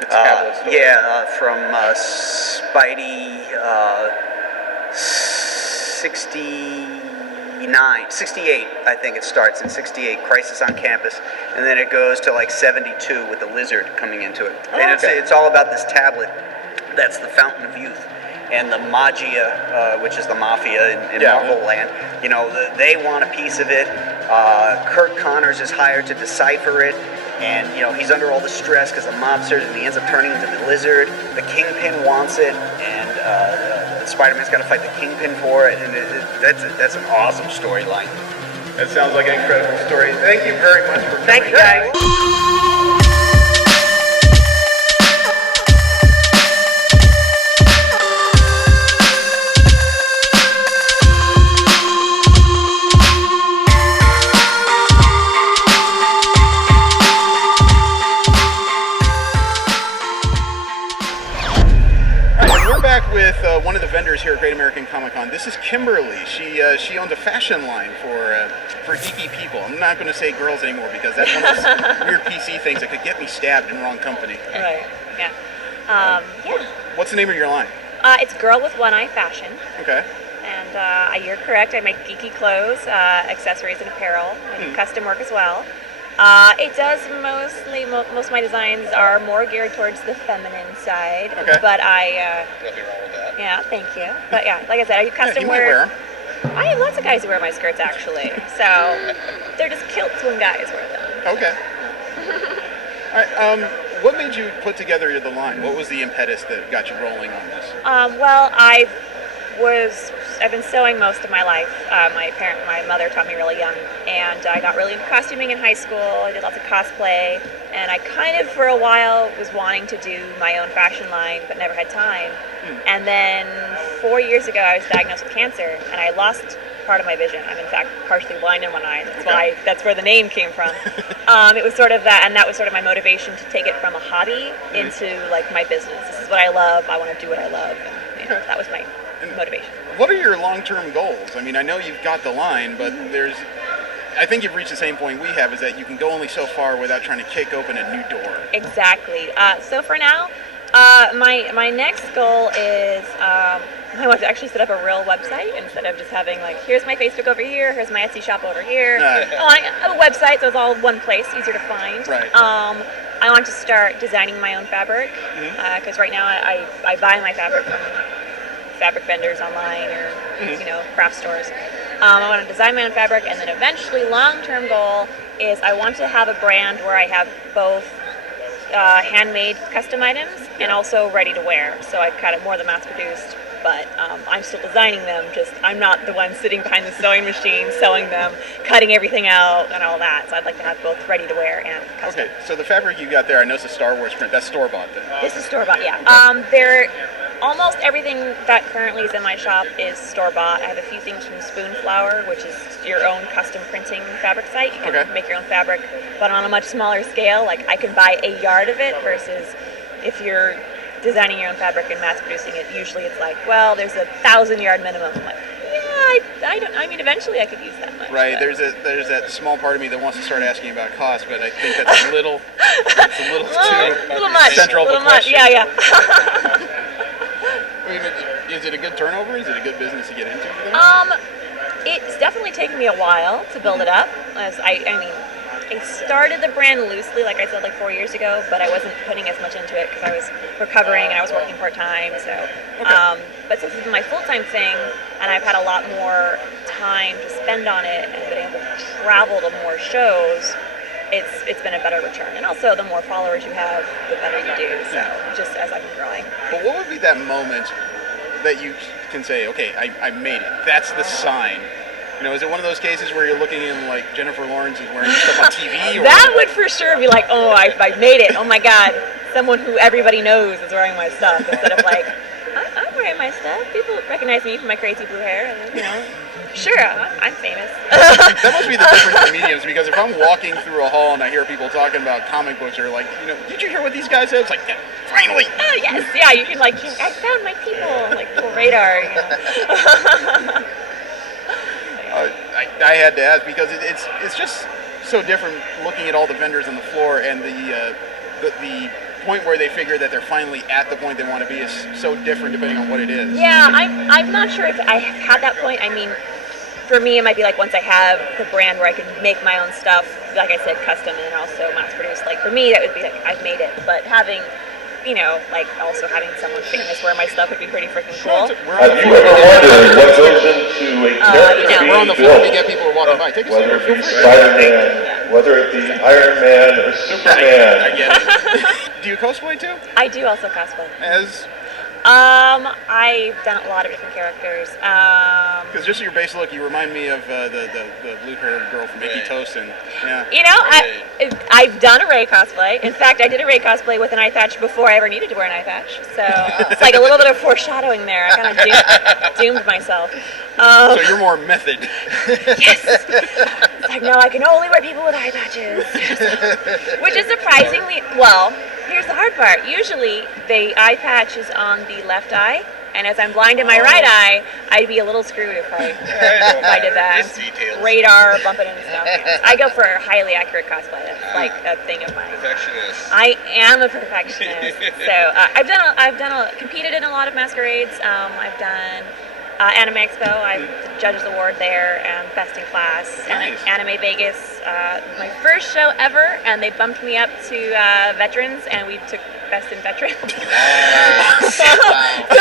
The tablet story. Yeah, from Spidey 68, I think it starts in 68, Crisis on Campus, and then it goes to like 72 with the Lizard coming into it. And it's all about this tablet that's the fountain of youth. And the Magia, which is the mafia in Marvel land, they want a piece of it. Kurt Connors is hired to decipher it, and he's under all the stress because the mobsters, and he ends up turning into the Lizard. The Kingpin wants it, and Spider-Man's got to fight the Kingpin for it, and that's an awesome storyline. That sounds like an incredible story. Thank you very much for coming. Thank you, guys. With one of the vendors here at Great American Comic Con. This is Kimberly. She owns a fashion line for geeky people. I'm not going to say girls anymore because that's one of those weird PC things that could get me stabbed in the wrong company. Right. Yeah. What's the name of your line? It's Girl with One Eye Fashion. Okay. And you're correct. I make geeky clothes, accessories, and apparel. I do custom work as well. It does mostly, most of my designs are more geared towards the feminine side. Okay. But Nothing wrong with that. yeah, thank you. But yeah, like I said, I do custom you might wear 'em. I have lots of guys who wear my skirts actually. So they're just kilts when guys wear them. Okay. All right. What made you put together the line? What was the impetus that got you rolling on this? Well, I've been sewing most of my life. My mother taught me really young, and I got really into costuming in high school. I did lots of cosplay, and I kind of, for a while, was wanting to do my own fashion line, but never had time. And then 4 years ago, I was diagnosed with cancer, and I lost part of my vision. I'm in fact partially blind in one eye. That's where the name came from. It was sort of that, and that was sort of my motivation to take it from a hobby into like my business. This is what I love. I want to do what I love, and that was my motivation. What are your long-term goals? I mean, I know you've got the line, but I think you've reached the same point we have, is that you can go only so far without trying to kick open a new door. Exactly. So for now, my next goal is I want to actually set up a real website instead of just having like, here's my Facebook over here, here's my Etsy shop over here. I have a website, so it's all one place, easier to find. Right. I want to start designing my own fabric because right now I buy my fabric from fabric vendors online or craft stores. I want to design my own fabric, and then eventually long-term goal is I want to have a brand where I have both handmade custom items and also ready to wear. So I've kind of more than mass-produced, but I'm still designing them. Just I'm not the one sitting behind the sewing machine sewing them, cutting everything out and all that. So I'd like to have both ready to wear and custom. Okay, so the fabric you got there, I know it's a Star Wars print. That's store-bought then. This is store-bought, yeah. Almost everything that currently is in my shop is store-bought. I have a few things from Spoon Flower, which is your own custom printing fabric site. You can make your own fabric, but on a much smaller scale. Like, I can buy a yard of it versus if you're designing your own fabric and mass producing it, usually it's like, well, there's a 1,000-yard minimum. I'm like, yeah, I don't. I mean, eventually I could use that much. Right. There's that small part of me that wants to start asking about cost, but I think that's a little too much. central a little of a much. question. Yeah. I mean, is it a good turnover? Is it a good business to get into? It's definitely taken me a while to build it up. As I mean, I started the brand loosely, like I said, like 4 years ago, but I wasn't putting as much into it because I was recovering and I was working part-time. So, but since it's my full-time thing, and I've had a lot more time to spend on it and been able to travel to more shows, it's been a better return. And also, the more followers you have, the better you do. So, just as I've been growing. But what would be that moment that you can say, okay, I made it. That's the sign. You know, is it one of those cases where you're looking in like Jennifer Lawrence is wearing stuff on TV? Or that would for sure be like, oh, I made it. Oh my God, someone who everybody knows is wearing my stuff. Instead of like, I'm wearing my stuff. People recognize me for my crazy blue hair. And, you know, sure, I'm famous. That must be the difference in mediums, because if I'm walking through a hall and I hear people talking about comic books, or like, you know, did you hear what these guys said? It's like, yeah, finally. Oh yes, yeah. You can like, I found my people, like little radar. You know. I had to ask because it's just so different looking at all the vendors on the floor, and the point where they figure that they're finally at the point they want to be is so different depending on what it is. Yeah, I'm not sure if I have had that point. I mean, for me, it might be like once I have the brand where I can make my own stuff, like I said, custom and also mass produced. Like for me, that would be like I've made it. But having, you know, like also having someone famous wear my stuff would be pretty freaking cool. Have you ever wondered what goes into a character we're on the being floor. built? We get people who are walking by. Take a Whether seat. it be Spider-Man, whether it be Iron Man or Superman. I get it. Do you cosplay too? I do also cosplay. As I've done a lot of different characters. because just your base look, you remind me of the blue-haired girl from Icky Toast, and yeah. You know, I've done a Ray cosplay. In fact, I did a Ray cosplay with an eye patch before I ever needed to wear an eye patch. So it's like a little bit of foreshadowing there. I kind of doomed myself. So you're more method. Yes. It's like, no, I can only wear people with eye patches. Which is surprisingly, well, here's the hard part. Usually, the eye patch is on the left eye, and as I'm blind in my right eye, I'd be a little screwed if I did that. Radar, bumping and stuff. I go for a highly accurate cosplay. That's like a thing of mine. Perfectionist. I am a perfectionist. So I've competed in a lot of masquerades. I've done Anime Expo. I'm the Judges Award there and Best in Class. Nice. And Anime Vegas, my first show ever, and they bumped me up to Veterans, and we took Best in Veterans. So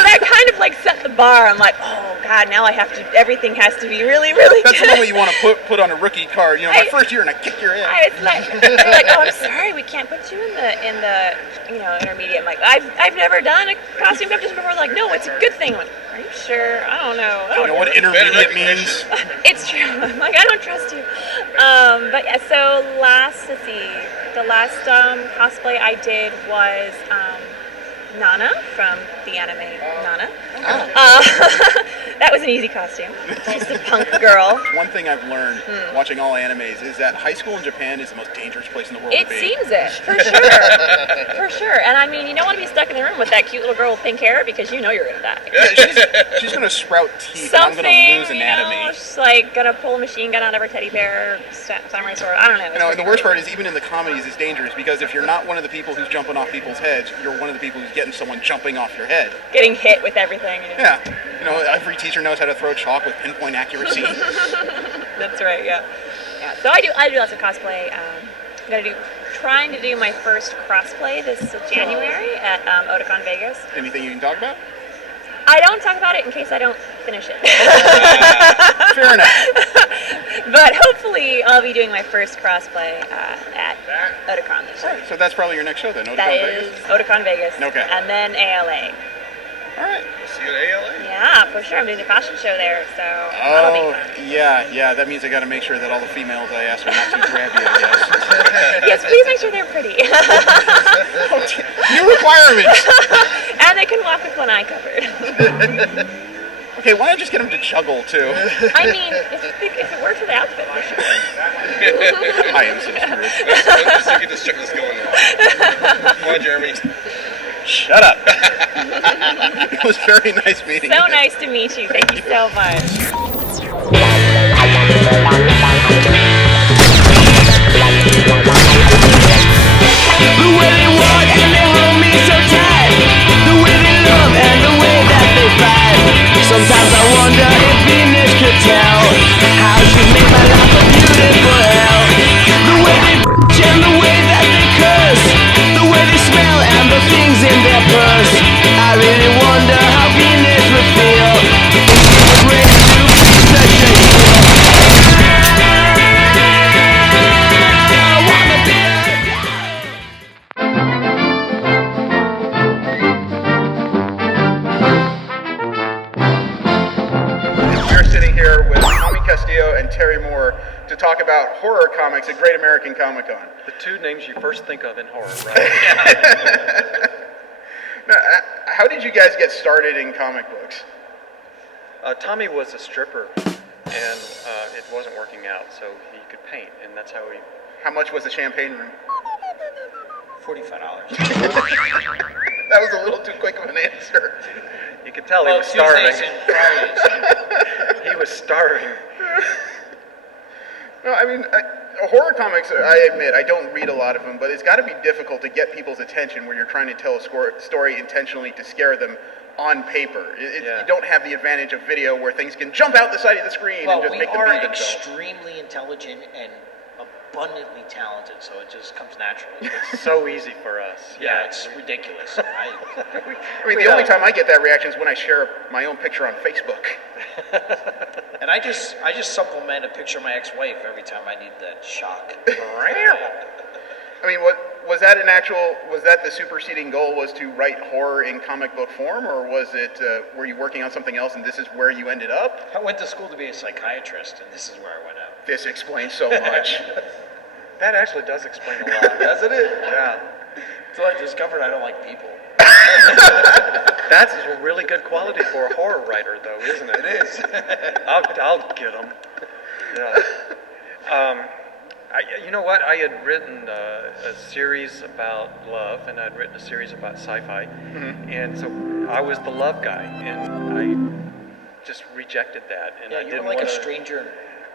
that kind of like set the bar. I'm like, oh God, now I have to. Everything has to be really, really That's good. the moment you want to put on a rookie card. You know, my first year and I kick your ass. It's like, they're like, oh, I'm sorry, we can't put you in the intermediate. I'm like, I've never done a costume competition before. Like, no, it's a good thing. I'm like, are you sure? I don't know. You know what intermediate means? It's true. I'm like, I don't trust you. But yeah, so the last cosplay I did was Nana from the anime Nana. That was an easy costume. Just a punk girl. One thing I've learned watching all animes is that high school in Japan is the most dangerous place in the world It to be. seems it, for sure. For sure. And I mean, you don't want to be stuck in the room with that cute little girl with pink hair because you know you're going to die. Yeah, she's going to sprout teeth and I'm going to lose anatomy. You know, she's like going to pull a machine gun out of her teddy bear, samurai sword. I don't know. You know, and the worst part is even in the comedies it's dangerous because if you're not one of the people who's jumping off people's heads, you're one of the people who's getting someone jumping off your head. Getting hit with everything. You know? Yeah. You know, every teacher knows how to throw chalk with pinpoint accuracy. That's right, yeah. So I do lots of cosplay. I'm trying to do my first crossplay this January at Otakon Vegas. Anything you can talk about? I don't talk about it in case I don't finish it. Fair enough. But hopefully I'll be doing my first crossplay at Otakon this year. So that's probably your next show then, Otakon That Vegas? is Otakon Vegas. Okay. And then ALA. All right. See you at ALA? Yeah, for sure. I'm doing the fashion show there, so that'll be fun. Yeah. That means I got to make sure that all the females I ask are not too grabby, I guess. Yes, please make sure they're pretty. New requirements. And they can walk with one eye covered. Okay, why not just get him to juggle too? I mean, if it works for the outfit, for sure. I am so screwed. Let's get this going now. Come on, Jeremy. Shut up. It was very nice meeting you. So nice to meet you. Thank you so much. The way they walk and they hold me so tight, the way they love and the way that they fight. Sometimes I wonder if Venus could tell how she made my life a beautiful hell. The way they bitch and the way that they curse, the way they smell and the things in their purse. I really wonder how Venus would feel if she was raised to be such a hero. I wanna be a We're sitting here with Tommy Castillo and Terry Moore to talk about horror comics at Great American Comic Con. The two names you first think of in horror, right? Now, how did you guys get started in comic books? Tommy was a stripper, and it wasn't working out, so he could paint, and that's how he... How much was the champagne room? $45. That was a little too quick of an answer. You could tell he was starving. He was starving. No, I mean, horror comics, I admit, I don't read a lot of them, but it's got to be difficult to get people's attention where you're trying to tell a story intentionally to scare them on paper. You don't have the advantage of video where things can jump out the side of the screen and just make them be themselves. Extremely intelligent and abundantly talented, so it just comes naturally. It's so easy for us. Yeah, it's ridiculous. I mean, the only time I get that reaction is when I share my own picture on Facebook. And I just supplement a picture of my ex-wife every time I need that shock. I mean, was that the superseding goal, was to write horror in comic book form, or was it, were you working on something else and this is where you ended up? I went to school to be a psychiatrist, and this is where I went out. This explains so much. That actually does explain a lot. Doesn't it? Yeah. Until I discovered I don't like people. That's a really good quality for a horror writer, though, isn't it? It is. I'll get them. Yeah. You know what? I had written a series about love, and I'd written a series about sci-fi, and so I was the love guy, and I just rejected that. And Yeah, I you didn't were like wanna, a stranger.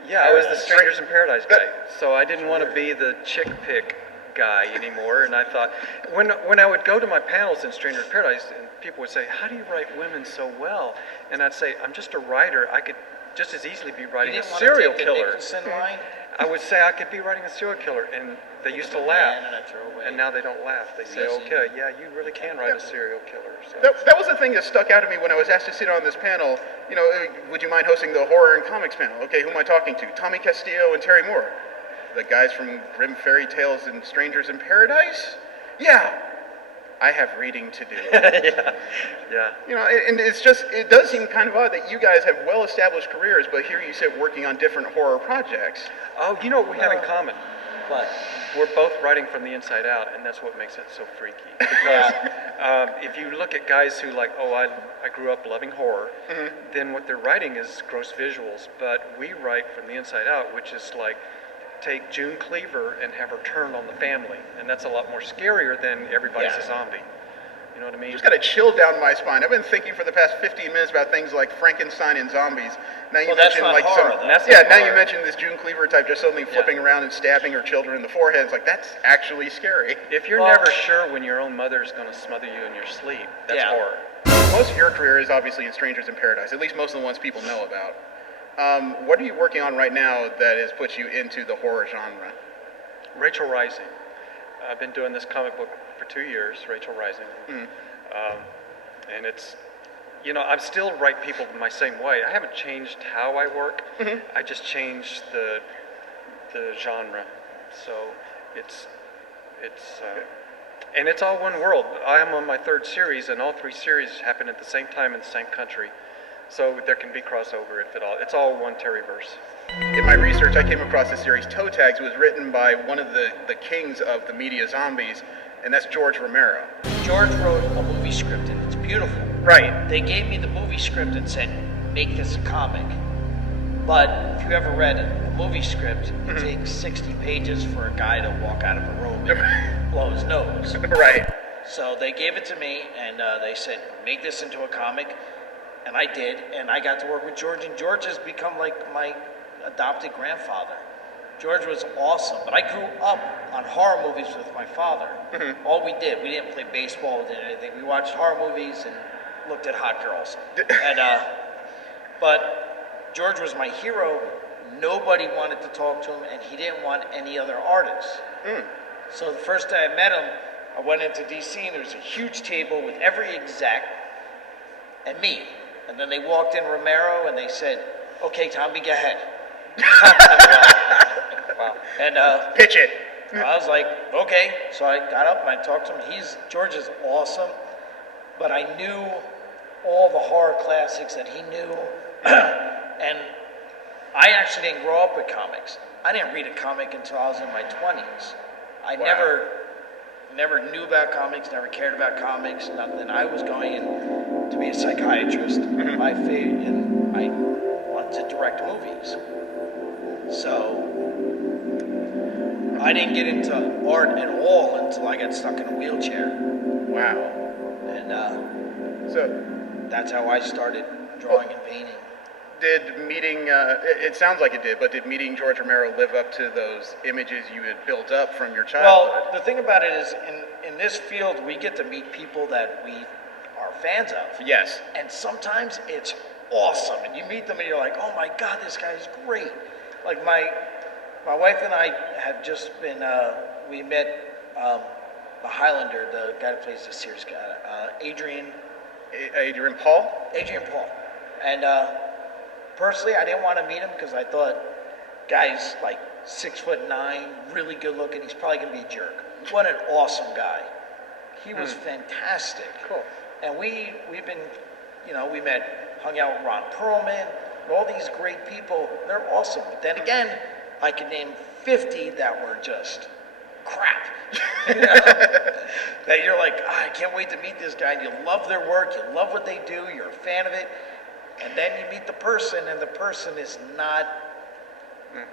Yeah, I was the Strangers in Paradise guy, so I didn't want to be the chick pick guy anymore. And I thought, when I would go to my panels in Strangers in Paradise, and people would say, "How do you write women so well?" And I'd say, "I'm just a writer. I could just as easily be writing a serial killer." I would say I could be writing a serial killer, and they used to laugh, and now they don't laugh. They say, "Okay, yeah, you really can write a serial killer." So. That was the thing that stuck out to me when I was asked to sit on this panel. You know, would you mind hosting the horror and comics panel? Okay, who am I talking to? Tommy Castillo and Terry Moore, the guys from Grimm Fairy Tales and Strangers in Paradise. Yeah, I have reading to do. Yeah. You know, and it does seem kind of odd that you guys have well-established careers, but here you sit working on different horror projects. Oh, you know what we have in common? What? We're both writing from the inside out, and that's what makes it so freaky. Because if you look at guys who I grew up loving horror, then what they're writing is gross visuals. But we write from the inside out, which is like, take June Cleaver and have her turn on the family, and that's a lot more scarier than everybody's a zombie. You know what I mean? Just got a chill down my spine. I've been thinking for the past 15 minutes about things like Frankenstein and zombies. Now you mentioned you mentioned this June Cleaver type just suddenly flipping around and stabbing her children in the forehead. It's like, that's actually scary. If you're never sure when your own mother's going to smother you in your sleep, that's horror. Most of your career is obviously in Strangers in Paradise, at least most of the ones people know about. What are you working on right now that has put you into the horror genre? Rachel Rising. I've been doing this comic book for 2 years, Rachel Rising. And it's, I still write people my same way. I haven't changed how I work. I just changed the genre. So and it's all one world. I am on my third series, and all 3 series happen at the same time in the same country. So there can be crossover if at all. It's all one Terryverse. In my research, I came across the series Toe Tags. It was written by one of the kings of the media zombies, and that's George Romero. George wrote a movie script, and it's beautiful. beautiful. Right. They gave me the movie script and said, make this a comic. But if you ever read a movie script, it takes 60 pages for a guy to walk out of a room and blow his nose. Right. So they gave it to me, and they said, make this into a comic. And I did, and I got to work with George, and George has become like my adopted grandfather. George was awesome, but I grew up on horror movies with my father. All we did, we didn't play baseball, we didn't anything. We watched horror movies and looked at hot girls. And but George was my hero. Nobody wanted to talk to him, and he didn't want any other artists. So the first day I met him, I went into DC, and there was a huge table with every exec and me. And then they walked in Romero, and they said, okay, Tommy, go ahead. Wow. And pitch it. I was like, okay. So I got up and I talked to him. George is awesome, but I knew all the horror classics that he knew. And I actually didn't grow up with comics. I didn't read a comic until I was in my 20s. I never knew about comics, never cared about comics, nothing. I was going in to be a psychiatrist. And I wanted to direct movies. So I didn't get into art at all until I got stuck in a wheelchair. Wow. And so that's how I started drawing and painting. Did meeting, it sounds like it did, but did meeting George Romero live up to those images you had built up from your childhood? Well, the thing about it is, in this field, we get to meet people that we are fans of. Yes. And sometimes it's awesome, and you meet them and you're like, oh my God, this guy is great. Like my wife and I have just been, we met the Highlander, the guy that plays the Sears guy, Adrian Paul? Adrian Paul. And personally, I didn't want to meet him because I thought, guy's like 6'9", really good looking, he's probably going to be a jerk. What an awesome guy. He was fantastic. Cool. And we've been, we hung out with Ron Perlman, and all these great people. They're awesome. But then again, I could name 50 that were just crap. That you're like, I can't wait to meet this guy. And you love their work, you love what they do, you're a fan of it. And then you meet the person, and the person is not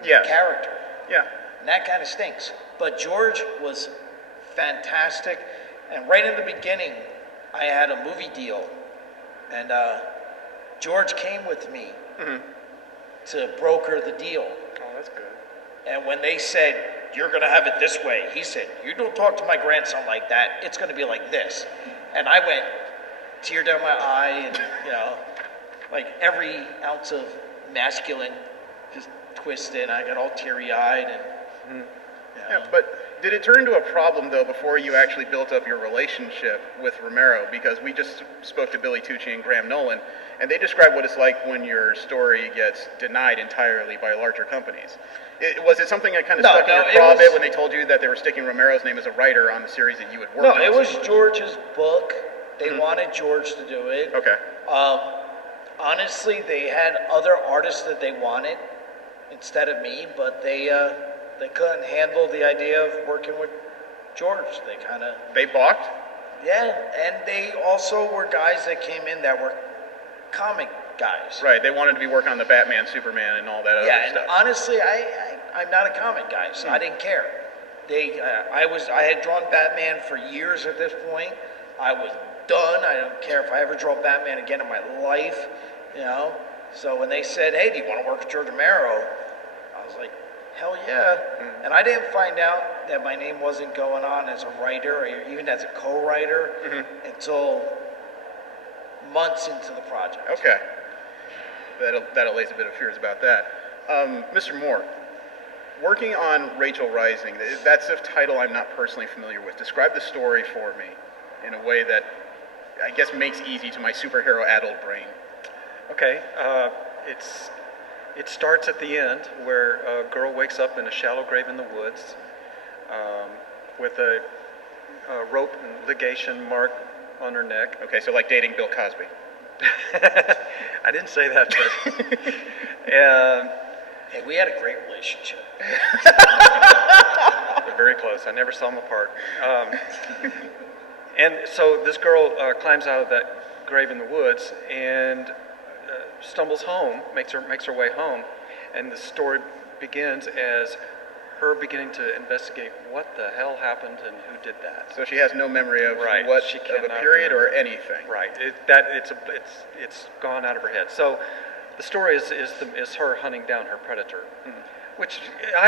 the character. Yeah. And that kind of stinks. But George was fantastic. And right in the beginning, I had a movie deal. And George came with me to broker the deal. Oh, that's good. And when they said, you're going to have it this way, he said, you don't talk to my grandson like that. It's going to be like this. And I went, tear down my eye, and, like every ounce of masculine just twisted. I got all teary-eyed. And, Yeah, but did it turn into a problem, though, before you actually built up your relationship with Romero? Because we just spoke to Billy Tucci and Graham Nolan, and they describe what it's like when your story gets denied entirely by larger companies. Was it something that kind of stuck in your craw a bit when they told you that they were sticking Romero's name as a writer on the series that you had worked on? No, it was George's book. They wanted George to do it. Okay. Honestly, they had other artists that they wanted instead of me, but they couldn't handle the idea of working with George. They balked? Yeah, and they also were guys that came in that were comic guys. Right, they wanted to be working on the Batman, Superman, and all that other stuff. Yeah, and honestly, I'm not a comic guy, so I didn't care. I had drawn Batman for years at this point. I was done. I don't care if I ever draw Batman again in my life, So when they said, hey, do you want to work with George Romero? I was like, hell yeah. And I didn't find out that my name wasn't going on as a writer or even as a co-writer until months into the project. Okay. That allays a bit of fears about that. Mr. Moore, working on Rachel Rising, that's a title I'm not personally familiar with. Describe the story for me in a way that I guess makes easy to my superhero adult brain. Okay, it starts at the end where a girl wakes up in a shallow grave in the woods with a rope and ligation mark on her neck. Okay, so like dating Bill Cosby. I didn't say that, but hey, we had a great relationship. We're very close. I never saw them apart. And so this girl climbs out of that grave in the woods and stumbles home, makes her way home, and the story begins as her beginning to investigate what the hell happened and who did that. So she has no memory of Right. what She of a cannot period or remember. anything. Right. It's gone out of her head. So the story is her hunting down her predator, which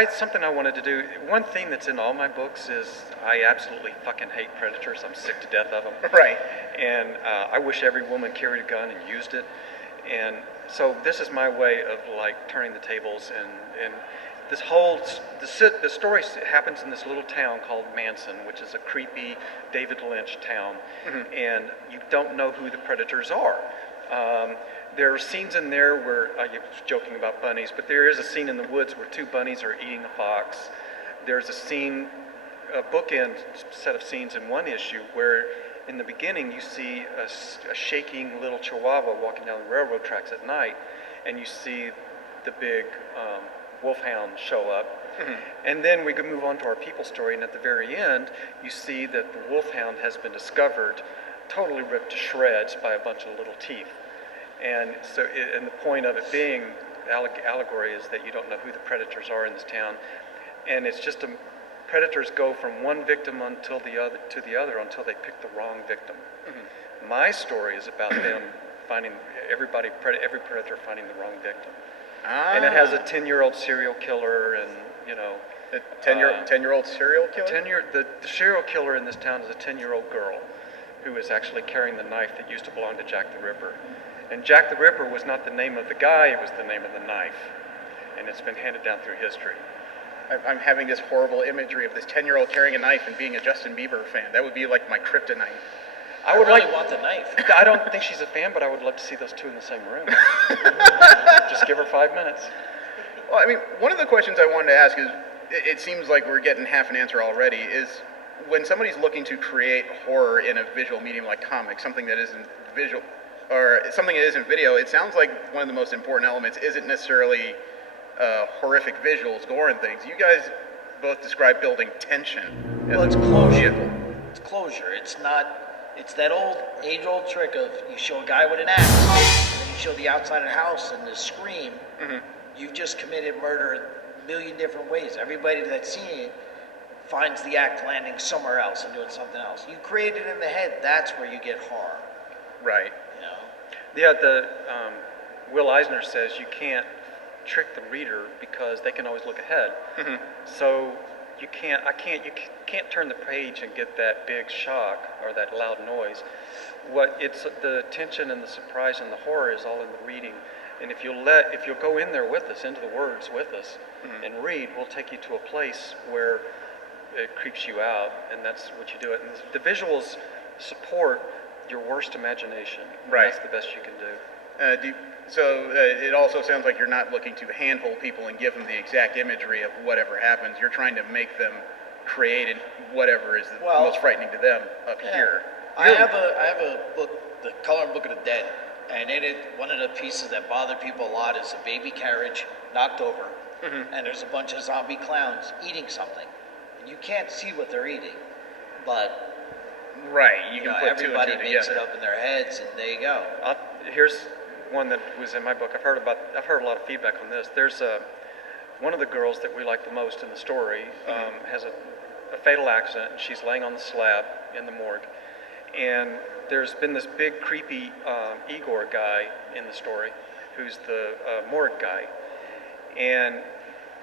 something I wanted to do. One theme that's in all my books is I absolutely fucking hate predators. I'm sick to death of them. Right. And I wish every woman carried a gun and used it. And so this is my way of like turning the tables and this whole the story happens in this little town called Manson, which is a creepy David Lynch town, and you don't know who the predators are. There are scenes in there where I was joking about bunnies, but there is a scene in the woods where two bunnies are eating a fox. There's a scene, a bookend set of scenes in one issue where in the beginning you see a shaking little chihuahua walking down the railroad tracks at night, and you see the big wolfhound show up. And then we can move on to our people story, and at the very end you see that the wolfhound has been discovered totally ripped to shreds by a bunch of little teeth. And so and the point of it being allegory is that you don't know who the predators are in this town, and it's just predators go from one victim until the other until they pick the wrong victim. My story is about them finding every predator finding the wrong victim. And it has a 10-year-old serial killer, and a 10-year-old serial killer. The serial killer in this town is a 10-year-old girl who is actually carrying the knife that used to belong to Jack the Ripper. And Jack the Ripper was not the name of the guy; it was the name of the knife, and it's been handed down through history. I'm having this horrible imagery of this 10-year-old carrying a knife and being a Justin Bieber fan. That would be like my kryptonite. I would really want the knife. I don't think she's a fan, but I would love to see those two in the same room. Just give her 5 minutes. Well, I mean, one of the questions I wanted to ask is, it seems like we're getting half an answer already, is when somebody's looking to create horror in a visual medium like comics, something that isn't visual, or something that isn't video, it sounds like one of the most important elements isn't necessarily horrific visuals, gore and things. You guys both describe building tension. Well, it's closure. It's closure. It's not. It's that age-old trick of you show a guy with an axe, and then you show the outside of the house and the scream. You've just committed murder a million different ways. Everybody that's seeing it finds the act landing somewhere else and doing something else. You create it in the head. That's where you get horror. Right. Yeah. Will Eisner says you can't trick the reader because they can always look ahead. So you can't turn the page and get that big shock or that loud noise. It's the tension and the surprise and the horror is all in the reading. And if you'll go in there with us, into the words with us, and read, we'll take you to a place where it creeps you out, and that's what you do it. And the visuals support your worst imagination. Right. That's the best you can do. So it also sounds like you're not looking to handhold people and give them the exact imagery of whatever happens. You're trying to make them create whatever is the most frightening to them up here. I have a book, The Coloring Book of the Dead, and in it, one of the pieces that bother people a lot is a baby carriage knocked over, and there's a bunch of zombie clowns eating something. And you can't see what they're eating, but right, you can put everybody two and two makes together. it up in their heads, and there you go. Here's one that was in my book. I've heard a lot of feedback on this. There's one of the girls that we like the most in the story has a fatal accident, and she's laying on the slab in the morgue. And there's been this big creepy Igor guy in the story, who's the morgue guy. And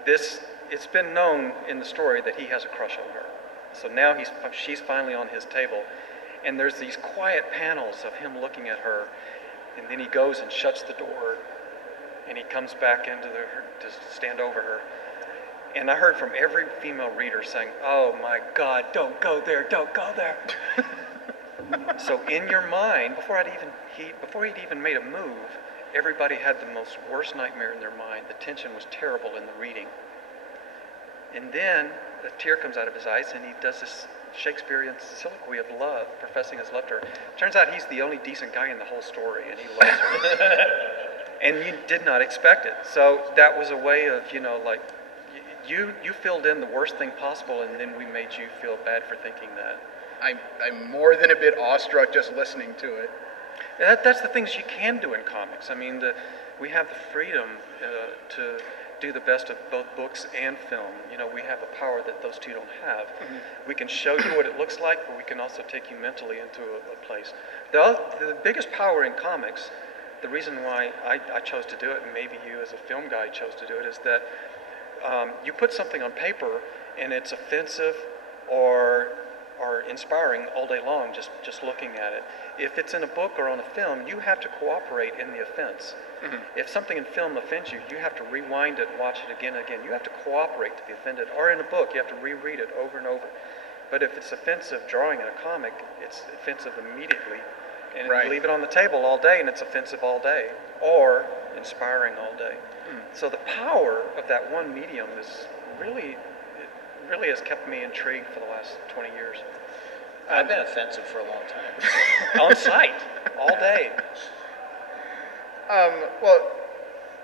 it's been known in the story that he has a crush on her. So now she's finally on his table, and there's these quiet panels of him looking at her, and then he goes and shuts the door, and he comes back to stand over her. And I heard from every female reader saying, "Oh my God, don't go there, don't go there." So in your mind, before he'd even made a move, everybody had the worst nightmare in their mind. The tension was terrible in the reading. And then a tear comes out of his eyes, and he does this Shakespearean soliloquy of love, professing his love to her. Turns out he's the only decent guy in the whole story, and he loves her. And you did not expect it. So that was a way of, you filled in the worst thing possible, and then we made you feel bad for thinking that. I'm more than a bit awestruck just listening to it. That's the things you can do in comics. I mean, we have the freedom to do the best of both books and film. You know, we have a power that those two don't have. We can show you what it looks like, but we can also take you mentally into a place. The biggest power in comics, the reason why I chose to do it, and maybe you as a film guy chose to do it, is that you put something on paper and it's offensive or inspiring all day long just looking at it. If it's in a book or on a film, you have to cooperate in the offense. If something in film offends you, you have to rewind it and watch it again and again. You have to cooperate to be offended. Or in a book, you have to reread it over and over. But if it's offensive drawing in a comic, it's offensive immediately. And you leave it on the table all day and it's offensive all day. Or inspiring all day. So the power of that one medium is really has kept me intrigued for the last 20 years. I've been offensive for a long time. On site, all day. Well,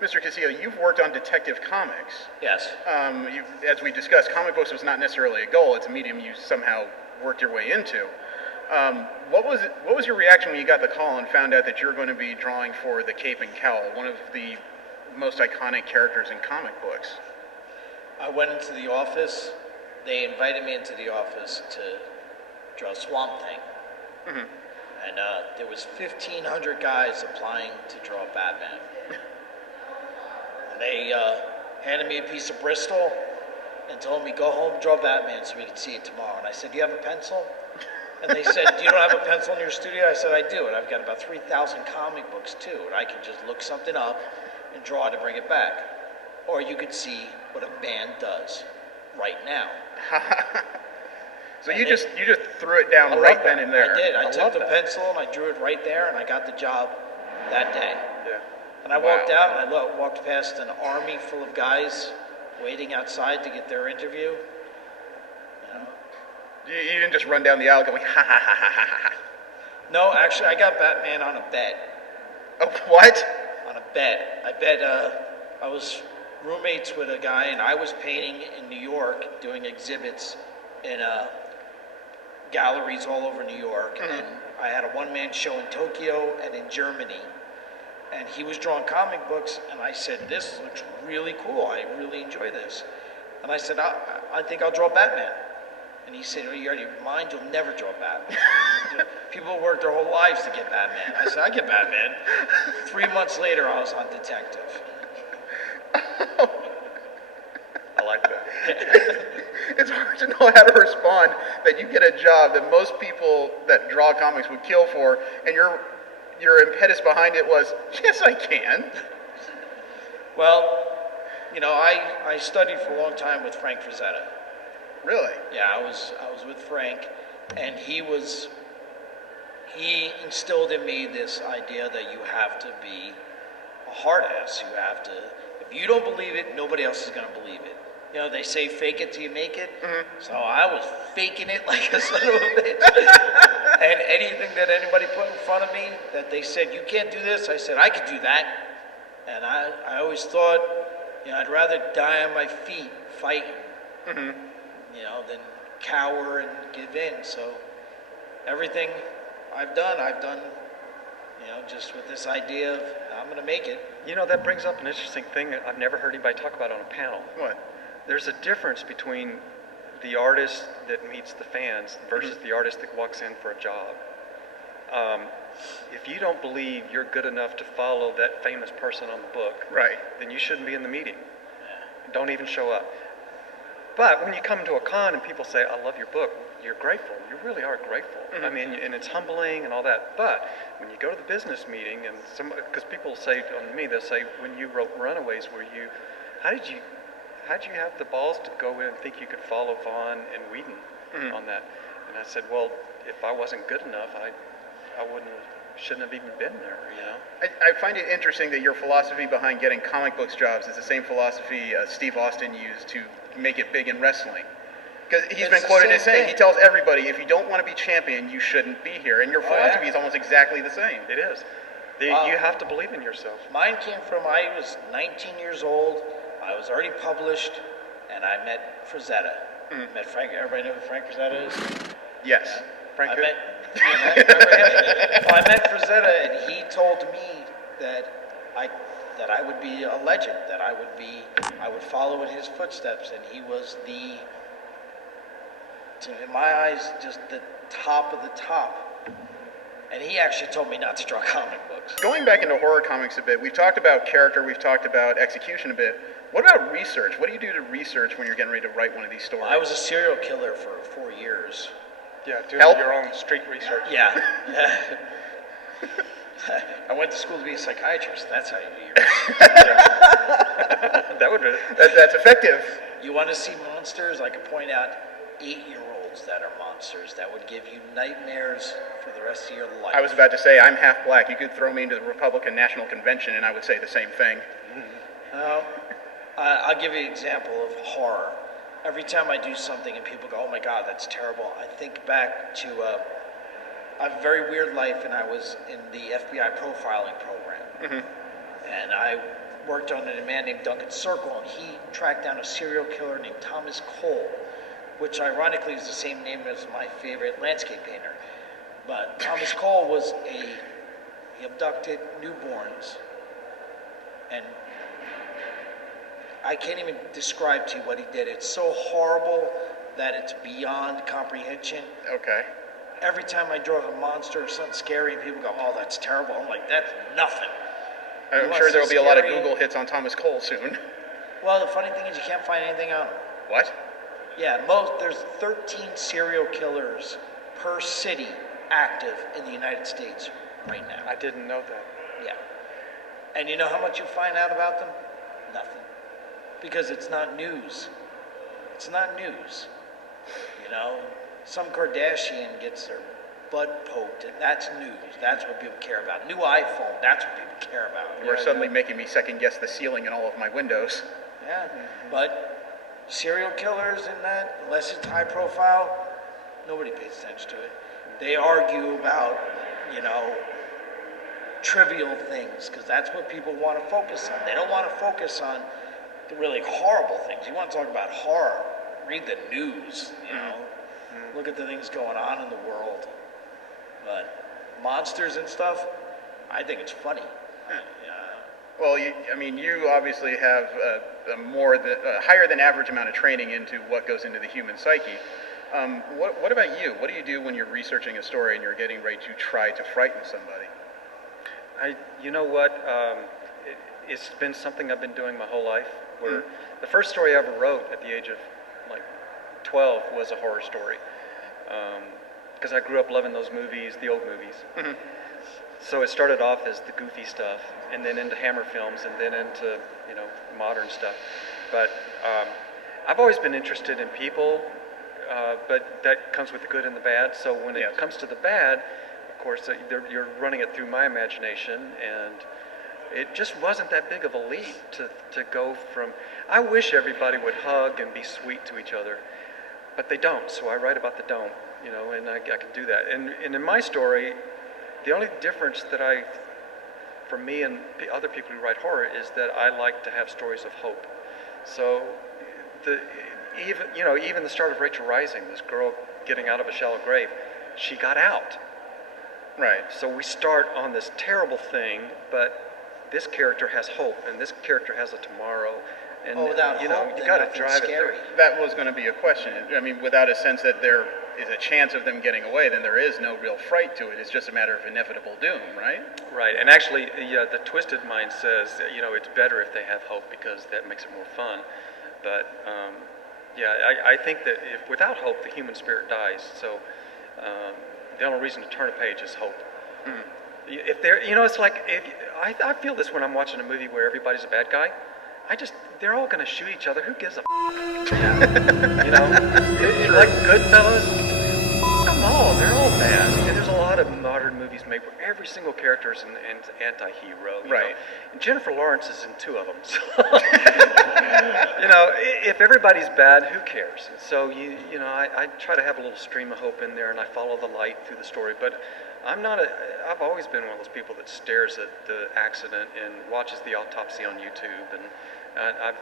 Mr. Casillo, you've worked on Detective Comics. Yes. As we discussed, comic books was not necessarily a goal. It's a medium you somehow worked your way into. What was your reaction when you got the call and found out that you were going to be drawing for the Cape and Cowl, one of the most iconic characters in comic books? I went into the office. They invited me into the office to draw Swamp Thing. And there was 1,500 guys applying to draw Batman. And they handed me a piece of Bristol and told me, go home, draw Batman so we can see it tomorrow. And I said, do you have a pencil? And they said, you don't have a pencil in your studio? I said, I do, and I've got about 3,000 comic books too, and I can just look something up and draw to bring it back. Or you could see what a band does right now. So you just threw it down right then and there. I did. I took the pencil and I drew it right there, and I got the job that day. Yeah. And I walked out, and I walked past an army full of guys waiting outside to get their interview. You didn't just run down the aisle going, ha ha ha ha ha ha. No, actually, I got Batman on a bet. Oh, what? On a bet. I bet, I was roommates with a guy, and I was painting in New York, doing exhibits in galleries all over New York. And I had a one-man show in Tokyo and in Germany. And he was drawing comic books, and I said, this looks really cool. I really enjoy this. And I said, I think I'll draw Batman. And he said, are you out of your mind? You'll never draw Batman. People work their whole lives to get Batman. I said, I get Batman. 3 months later, I was on Detective. I like that. It's hard to know how to respond that you get a job that most people that draw comics would kill for, and your impetus behind it was, yes, I can. Well, you know, I studied for a long time with Frank Frazetta. Really? Yeah, I was with Frank, and he instilled in me this idea that you have to be a hard ass. You have to, if you don't believe it, nobody else is going to believe it. You know, they say fake it till you make it. So I was faking it like a son of a bitch. And anything that anybody put in front of me that they said, you can't do this, I said, I could do that. And I always thought, you know, I'd rather die on my feet fighting. You know, than cower and give in. So everything I've done, you know, just with this idea of I'm going to make it. You know, that brings up an interesting thing that I've never heard anybody talk about on a panel. What? There's a difference between the artist that meets the fans versus the artist that walks in for a job. If you don't believe you're good enough to follow that famous person on the book, then you shouldn't be in the meeting. Don't even show up. But when you come to a con and people say, I love your book, you're grateful. You really are grateful. I mean, and it's humbling and all that. But when you go to the business meeting, and because people say on me, they'll say, when you wrote Runaways, how did you have the balls to go in and think you could follow Vaughn and Whedon on that? And I said, well, if I wasn't good enough, I shouldn't have even been there, you know? I find it interesting that your philosophy behind getting comic books jobs is the same philosophy Steve Austin used to make it big in wrestling. Because he's been quoted as saying, he tells everybody, if you don't want to be champion, you shouldn't be here. And your philosophy is almost exactly the same. It is. You have to believe in yourself. Mine came from, I was 19 years old, I was already published, and I met Frazetta. Met Frank. Everybody know who Frank Frazetta is? Yes. I met Remember him? Well, I met Frazetta, and he told me that I would be a legend, that I would follow in his footsteps, and he was in my eyes, just the top of the top. And he actually told me not to draw comic books. Going back into horror comics a bit, we've talked about character, we've talked about execution a bit. What about research? What do you do to research when you're getting ready to write one of these stories? I was a serial killer for 4 years. Yeah, doing your own street research. Yeah. I went to school to be a psychiatrist. That's how you do your That would be that's effective. You want to see monsters? I could point out 8-year-olds that are monsters that would give you nightmares for the rest of your life. I was about to say, I'm half black. You could throw me into the Republican National Convention and I would say the same thing. I'll give you an example of horror. Every time I do something and people go, oh my God, that's terrible, I think back to a very weird life, and I was in the FBI profiling program. And I worked on a man named Duncan Circle, and he tracked down a serial killer named Thomas Cole, which ironically is the same name as my favorite landscape painter. But Thomas Cole was he abducted newborns, and I can't even describe to you what he did. It's so horrible that it's beyond comprehension. Okay. Every time I draw a monster or something scary, and people go, oh, that's terrible. I'm like, that's nothing. I'm sure there will be a lot of Google hits on Thomas Cole soon. Well, the funny thing is you can't find anything on him. What? Yeah, there's 13 serial killers per city active in the United States right now. I didn't know that. Yeah. And you know how much you find out about them? Nothing. Because it's not news. It's not news. You know, some Kardashian gets their butt poked, and that's news. That's what people care about. New iPhone, that's what people care about. You are suddenly making me second guess the ceiling in all of my windows. Yeah, but serial killers and that, unless it's high profile, nobody pays attention to it. They argue about, trivial things, because that's what people want to focus on. They don't want to focus on the really horrible things. You want to talk about horror, read the news, look at the things going on in the world. But monsters and stuff, I think it's funny. Well, you obviously have a higher than average amount of training into what goes into the human psyche. What about you? What do you do when you're researching a story and you're getting ready to try to frighten somebody? You know what? It's been something I've been doing my whole life. Where the first story I ever wrote at the age of 12 was a horror story, because I grew up loving those movies, the old movies. So it started off as the goofy stuff, and then into Hammer films, and then into modern stuff. But I've always been interested in people, but that comes with the good and the bad. So when it comes to the bad, of course, you're running it through my imagination, and it just wasn't that big of a leap to go from. I wish everybody would hug and be sweet to each other, but they don't. So I write about the don't, and I can do that. And in my story, the only difference that for me and other people who write horror, is that I like to have stories of hope. So even the start of Rachel Rising, this girl getting out of a shallow grave, she got out. Right. So we start on this terrible thing, but this character has hope, and this character has a tomorrow. And without you hope, got to then drive it scary. through. That was going to be a question. I mean, without a sense that there is a chance of them getting away, then there is no real fright to it. It's just a matter of inevitable doom, right? Right, and actually, the twisted mind says that, it's better if they have hope, because that makes it more fun. But I think that without hope, the human spirit dies. So the only reason to turn a page is hope. If they're, it's like I feel this when I'm watching a movie where everybody's a bad guy. They're all going to shoot each other. Who gives a like Goodfellas, them all. They're all bad. And there's a lot of modern movies made where every single character is an anti-hero. Right. And Jennifer Lawrence is in 2 of them. So, if everybody's bad, who cares? So I try to have a little stream of hope in there, and I follow the light through the story. But I've always been one of those people that stares at the accident and watches the autopsy on YouTube, and I've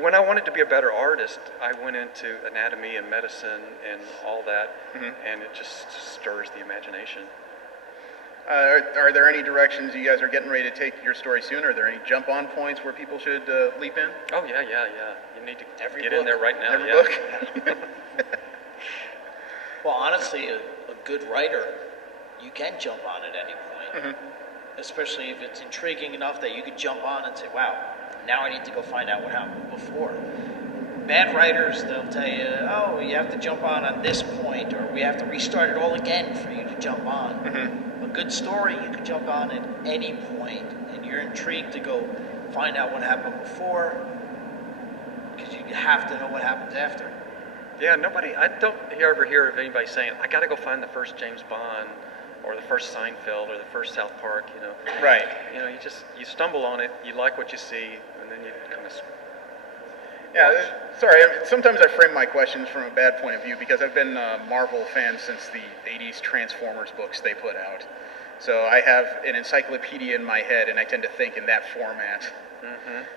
when I wanted to be a better artist, I went into anatomy and medicine and all that, and it just stirs the imagination. Are there any directions you guys are getting ready to take your story soon? Are there any jump-on points where people should leap in? Oh, yeah. You need to get in there right now. Every book? Well, honestly, a good writer, you can jump on at any point. Especially if it's intriguing enough that you could jump on and say, wow, now I need to go find out what happened before. Bad writers, they'll tell you, oh, you have to jump on this point, or we have to restart it all again for you to jump on. A good story, you can jump on at any point, and you're intrigued to go find out what happened before, because you have to know what happens after. Yeah, I don't ever hear of anybody saying, I got to go find the first James Bond, or the first Seinfeld, or the first South Park, Right. You stumble on it, you like what you see, and then you kind of... Yeah, sorry, sometimes I frame my questions from a bad point of view because I've been a Marvel fan since the 80s Transformers books they put out. So I have an encyclopedia in my head, and I tend to think in that format.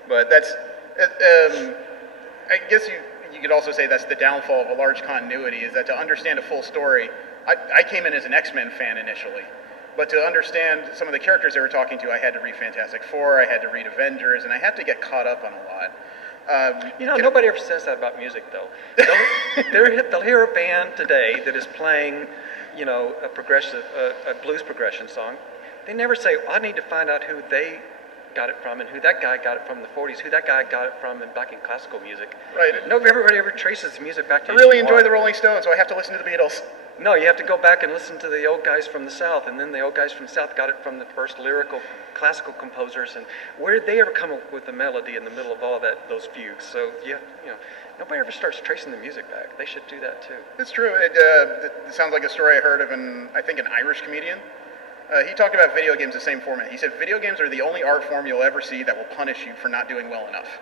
But that's, I guess you could also say that's the downfall of a large continuity, is that to understand a full story, I came in as an X-Men fan initially. But to understand some of the characters they were talking to, I had to read Fantastic Four, I had to read Avengers, and I had to get caught up on a lot. Nobody ever says that about music, though. They'll hear a band today that is playing, a blues progression song. They never say, I need to find out who they got it from and who that guy got it from in the 40s, who that guy got it from back in classical music. Right. Everybody ever traces the music back to I really enjoy the Rolling Stones, so I have to listen to the Beatles. No, you have to go back and listen to the old guys from the South, and then the old guys from the South got it from the first lyrical classical composers, and where did they ever come up with the melody in the middle of all those fugues? So nobody ever starts tracing the music back. They should do that too. It's true. It sounds like a story I heard of an Irish comedian. He talked about video games the same format. He said video games are the only art form you'll ever see that will punish you for not doing well enough.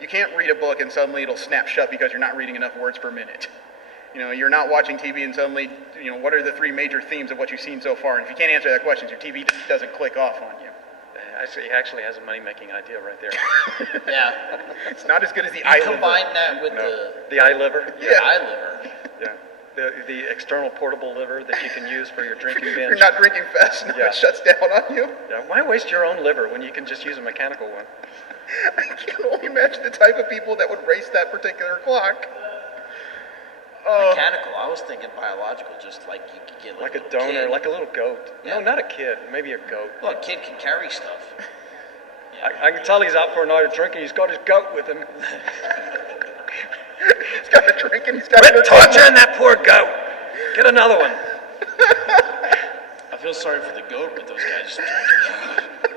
You can't read a book and suddenly it'll snap shut because you're not reading enough words per minute. You're not watching TV and suddenly, what are the three major themes of what you've seen so far? And if you can't answer that question, your TV doesn't click off on you. He actually has a money-making idea right there. Yeah. It's not as good as the eye liver. Combine that with the eye liver? Yeah. Eye liver. Yeah. The external portable liver that you can use for your drinking binge. You're not drinking fast enough, it shuts down on you. Yeah. Why waste your own liver when you can just use a mechanical one? I can only imagine the type of people that would race that particular clock. Mechanical. I was thinking biological, just like you could get like a donor, kid. like a little goat. Yeah. No, not a kid. Maybe a goat. Well, a kid can carry stuff. I can tell he's out for a night of drinking. He's got his goat with him. He's got a drink and he's got Quit torturing that poor goat. Get another one. I feel sorry for the goat with those guys drinking.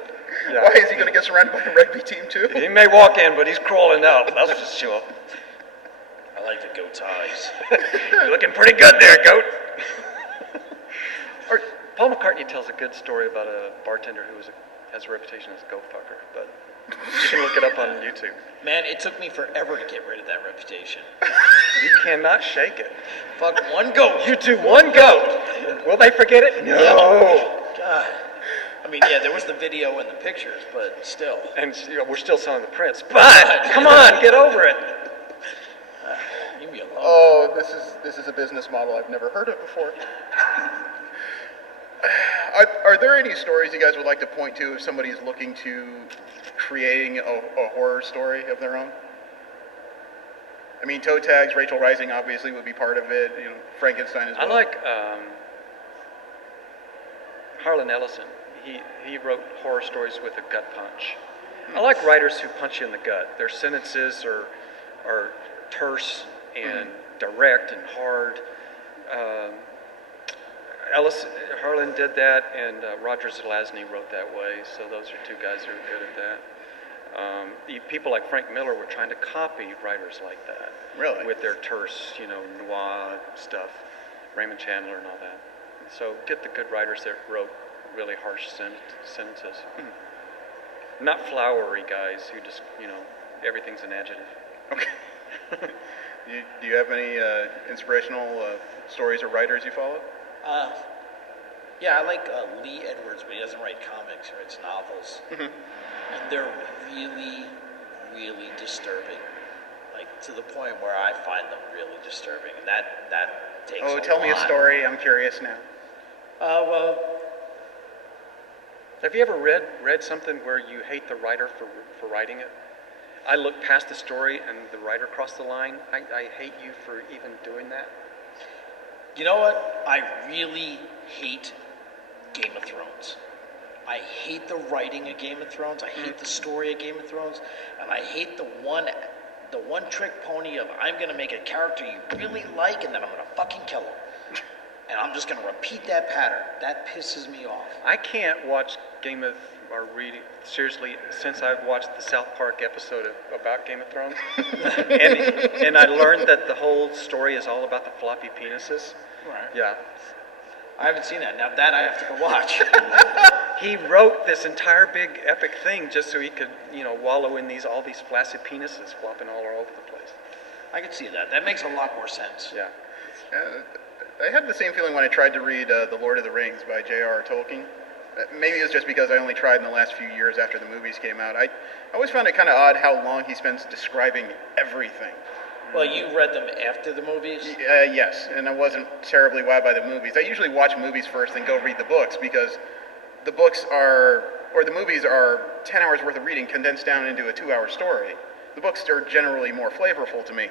Yeah. Why is he going to get surrounded by a rugby team too? He may walk in, but he's crawling out. That's for sure. I like the goat's eyes. You're looking pretty good there, goat. Paul McCartney tells a good story about a bartender who has a reputation as a goat fucker, but you can look it up on YouTube. Man, it took me forever to get rid of that reputation. You cannot shake it. Fuck one goat. You do one goat. Will they forget it? No. God. I mean, yeah, there was the video and the pictures, but still. And we're still selling the prints. But come on, get over it. Leave me alone. Oh, this is a business model I've never heard of before. Are there any stories you guys would like to point to if somebody's looking to creating a horror story of their own? I mean, Toe Tags, Rachel Rising obviously would be part of it. Frankenstein as well. I like Harlan Ellison. He wrote horror stories with a gut punch. I like writers who punch you in the gut. Their sentences are terse and direct and hard. Harlan did that, and Roger Zelazny wrote that way, so those are two guys who are good at that. People like Frank Miller were trying to copy writers like that. Really? With their terse, noir stuff, Raymond Chandler and all that. So get the good writers that wrote really harsh sentences. Not flowery guys who just, everything's an adjective. Okay. Do you have any inspirational stories or writers you follow? Yeah, I like Lee Edwards, but he doesn't write comics, he writes novels. And they're really, really disturbing, like to the point where I find them really disturbing, and that takes. Oh, tell me a story. I'm curious now. Well, Have you ever read something where you hate the writer for writing it? I look past the story and the writer crossed the line. I hate you for even doing that. you know what? I really hate Game of Thrones. I hate the writing of Game of Thrones. I hate the story of Game of Thrones, and I hate the one trick pony of I'm gonna make a character you really like, and then I'm gonna fucking kill him, and I'm just gonna repeat that pattern. That pisses me off. I can't watch seriously since I've watched the South Park episode about Game of Thrones, and I learned that the whole story is all about the floppy penises. Right. Yeah. I haven't seen that. Now that I have to go watch. He wrote this entire big epic thing just so he could, wallow in all these flaccid penises flopping all over the place. I could see that. That makes a lot more sense. Yeah. I had the same feeling when I tried to read The Lord of the Rings by J.R.R. Tolkien. Maybe it was just because I only tried in the last few years after the movies came out. I always found it kind of odd how long he spends describing everything. Well, you read them after the movies? Yes, and I wasn't terribly wowed by the movies. I usually watch movies first and go read the books because the movies are 10 hours worth of reading condensed down into a 2-hour story. The books are generally more flavorful to me.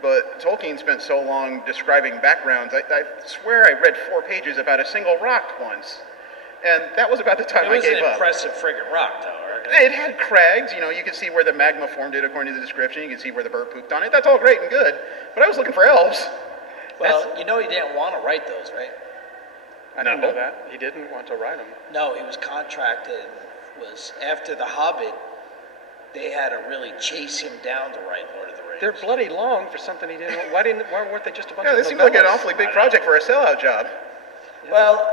But Tolkien spent so long describing backgrounds, I swear I read 4 pages about a single rock once. And that was about the time I gave up. It was an impressive friggin' rock, though, right? It had crags, you could see where the magma formed it according to the description. You could see where the bird pooped on it. That's all great and good. But I was looking for elves. Well, he didn't want to write those, right? I didn't know that. He didn't want to write them. No, he was contracted. Was after The Hobbit, they had to really chase him down to write Lord of the Rings. They're bloody long for something he didn't. Why weren't they just a bunch Yeah, of this seemed like an novellas? awfully big project for a sellout job. Well,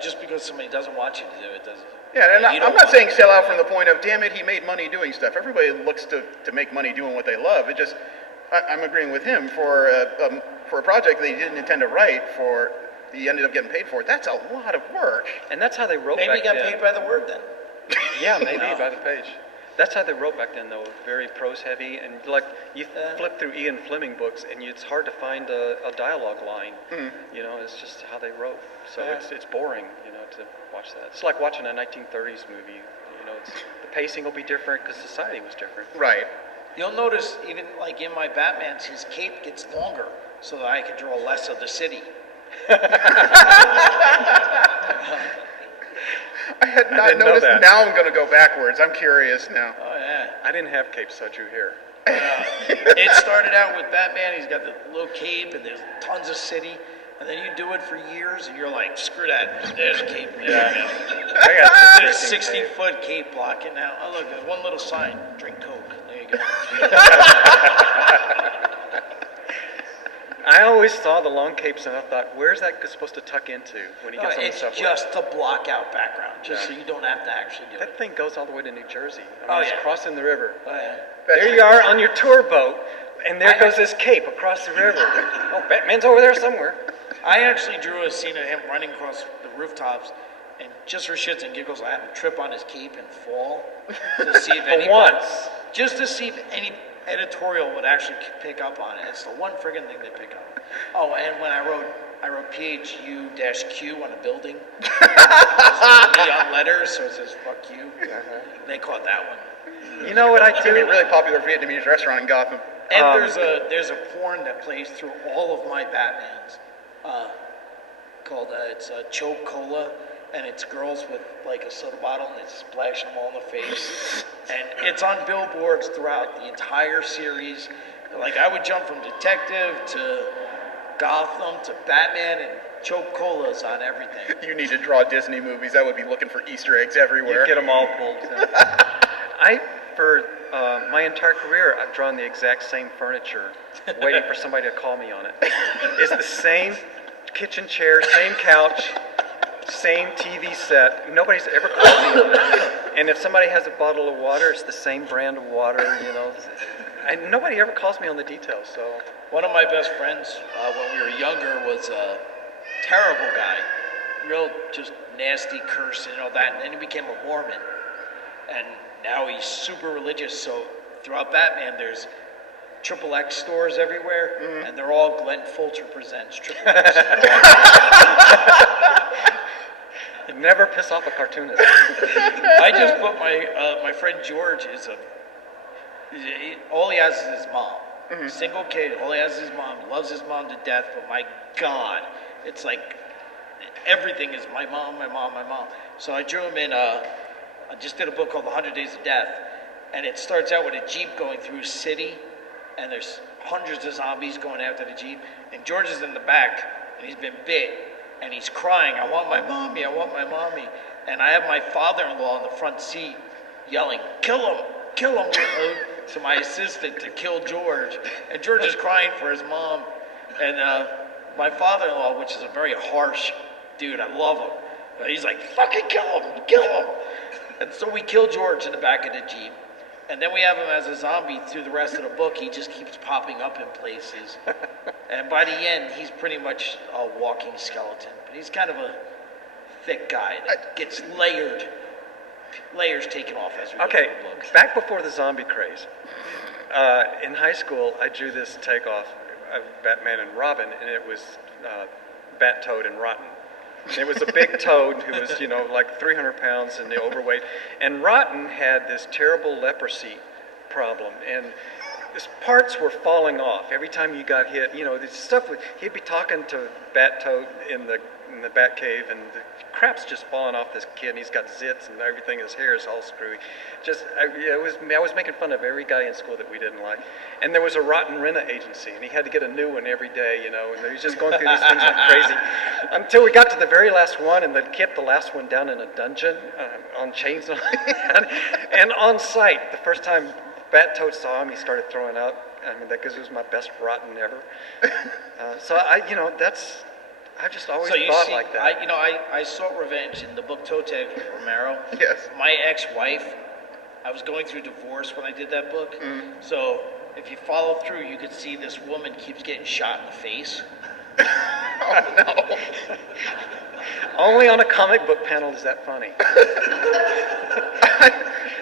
just because somebody doesn't want you to do it doesn't. Yeah, and I'm not saying sell out from the point of, damn it, he made money doing stuff. Everybody looks to make money doing what they love. It just, I'm agreeing with him for a project that he didn't intend to write for, he ended up getting paid for it. That's a lot of work. And that's how they wrote Maybe back he got then. paid by the word then. Yeah, maybe by the page. That's how they wrote back then, though. Very prose heavy, and like you flip through Ian Fleming books, and it's hard to find a dialogue line. It's just how they wrote. So it's boring, to watch that. It's like watching a 1930s movie. The pacing will be different because society was different. Right. You'll notice even like in my Batmans, his cape gets longer so that I can draw less of the city. I had not noticed. Now I'm going to go backwards. I'm curious now. Oh, yeah. I didn't have Cape Sudju here. It started out with Batman. He's got the little cape, and there's tons of city. And then you do it for years, and you're like, screw that. There's a cape. Yeah. There's 60-foot cape blocking now. Oh, look, there's one little sign. Drink Coke. There you go. I always saw the long capes, and I thought, where's that supposed to tuck into when he gets on the It's subway? just to block out background, so you don't have to actually do it. That thing goes all the way to New Jersey. It's yeah. crossing the river. Oh, yeah. There you are on your tour boat, and there goes this cape across the river. Oh, Batman's over there somewhere. I actually drew a scene of him running across the rooftops, and just for shits and giggles, I had him trip on his cape and fall to see if just to see if any editorial would actually pick up on it. It's the one friggin' thing they pick up. Oh, and when I wrote PHU-Q on a building. Neon letters, so it says "fuck you." They caught that one. You know what I It's do? going to be a really popular Vietnamese restaurant in Gotham. And there's a porn that plays through all of my Batmans, called it's Choke Cola, and it's girls with like a soda bottle and it's splashing them all in the face, and it's on billboards throughout the entire series. Like I would jump from Detective to Gotham to Batman, and Choke Cola's on everything. You need to draw Disney movies. I would be looking for Easter eggs everywhere. You get them all pulled. For my entire career, I've drawn the exact same furniture, waiting for somebody to call me on it. It's the same kitchen chair, same couch, same TV set. Nobody's ever called me on it. And if somebody has a bottle of water, it's the same brand of water, And nobody ever calls me on the details, so. One of my best friends when we were younger was a terrible guy, real just nasty curse and all that, and then he became a Mormon, and now he's super religious. So throughout Batman, there's Triple X stores everywhere, and they're all Glenn Fulcher presents Triple X. You never piss off a cartoonist. I just put my friend George all he has is his mom. Single kid, all he has is his mom. Loves his mom to death, but my God, it's like everything is my mom, my mom, my mom. So I drew him in. I just did a book called The 100 Days of Death, and it starts out with a Jeep going through a city, and there's hundreds of zombies going after the Jeep, and George is in the back, and he's been bit, and he's crying, I want my mommy, I want my mommy. And I have my father-in-law in the front seat yelling, kill him, to my assistant to kill George. And George is crying for his mom. And my father-in-law, which is a very harsh dude, I love him, but he's like, fucking kill him. And so we kill George in the back of the Jeep. And then we have him as a zombie through the rest of the book. He just keeps popping up in places. And by the end, he's pretty much a walking skeleton. But he's kind of a thick guy that gets layers taken off as we go through the book. Back before the zombie craze, in high school, I drew this takeoff of Batman and Robin, and it was Bat Toad and Rotten. And it was a big toad who was, like 300 pounds and overweight. And Rotten had this terrible leprosy problem, and his parts were falling off every time you got hit. This stuff. He'd be talking to Bat Toad in the Bat Cave, and the crap's just falling off this kid, and he's got zits and everything. His hair is all screwy. I was making fun of every guy in school that we didn't like. And there was a Rotten Rena agency, and he had to get a new one every day, and he was just going through these things like crazy. Until we got to the very last one, and they kept the last one down in a dungeon on chains. And on sight, the first time Bat Toad saw him, he started throwing up. Because it was my best Rotten ever. I just always thought like that. I sought revenge in the book Toe Tag Romero. Yes. My ex-wife, I was going through divorce when I did that book. So if you follow through, you could see this woman keeps getting shot in the face. Oh, no. Only on a comic book panel is that funny.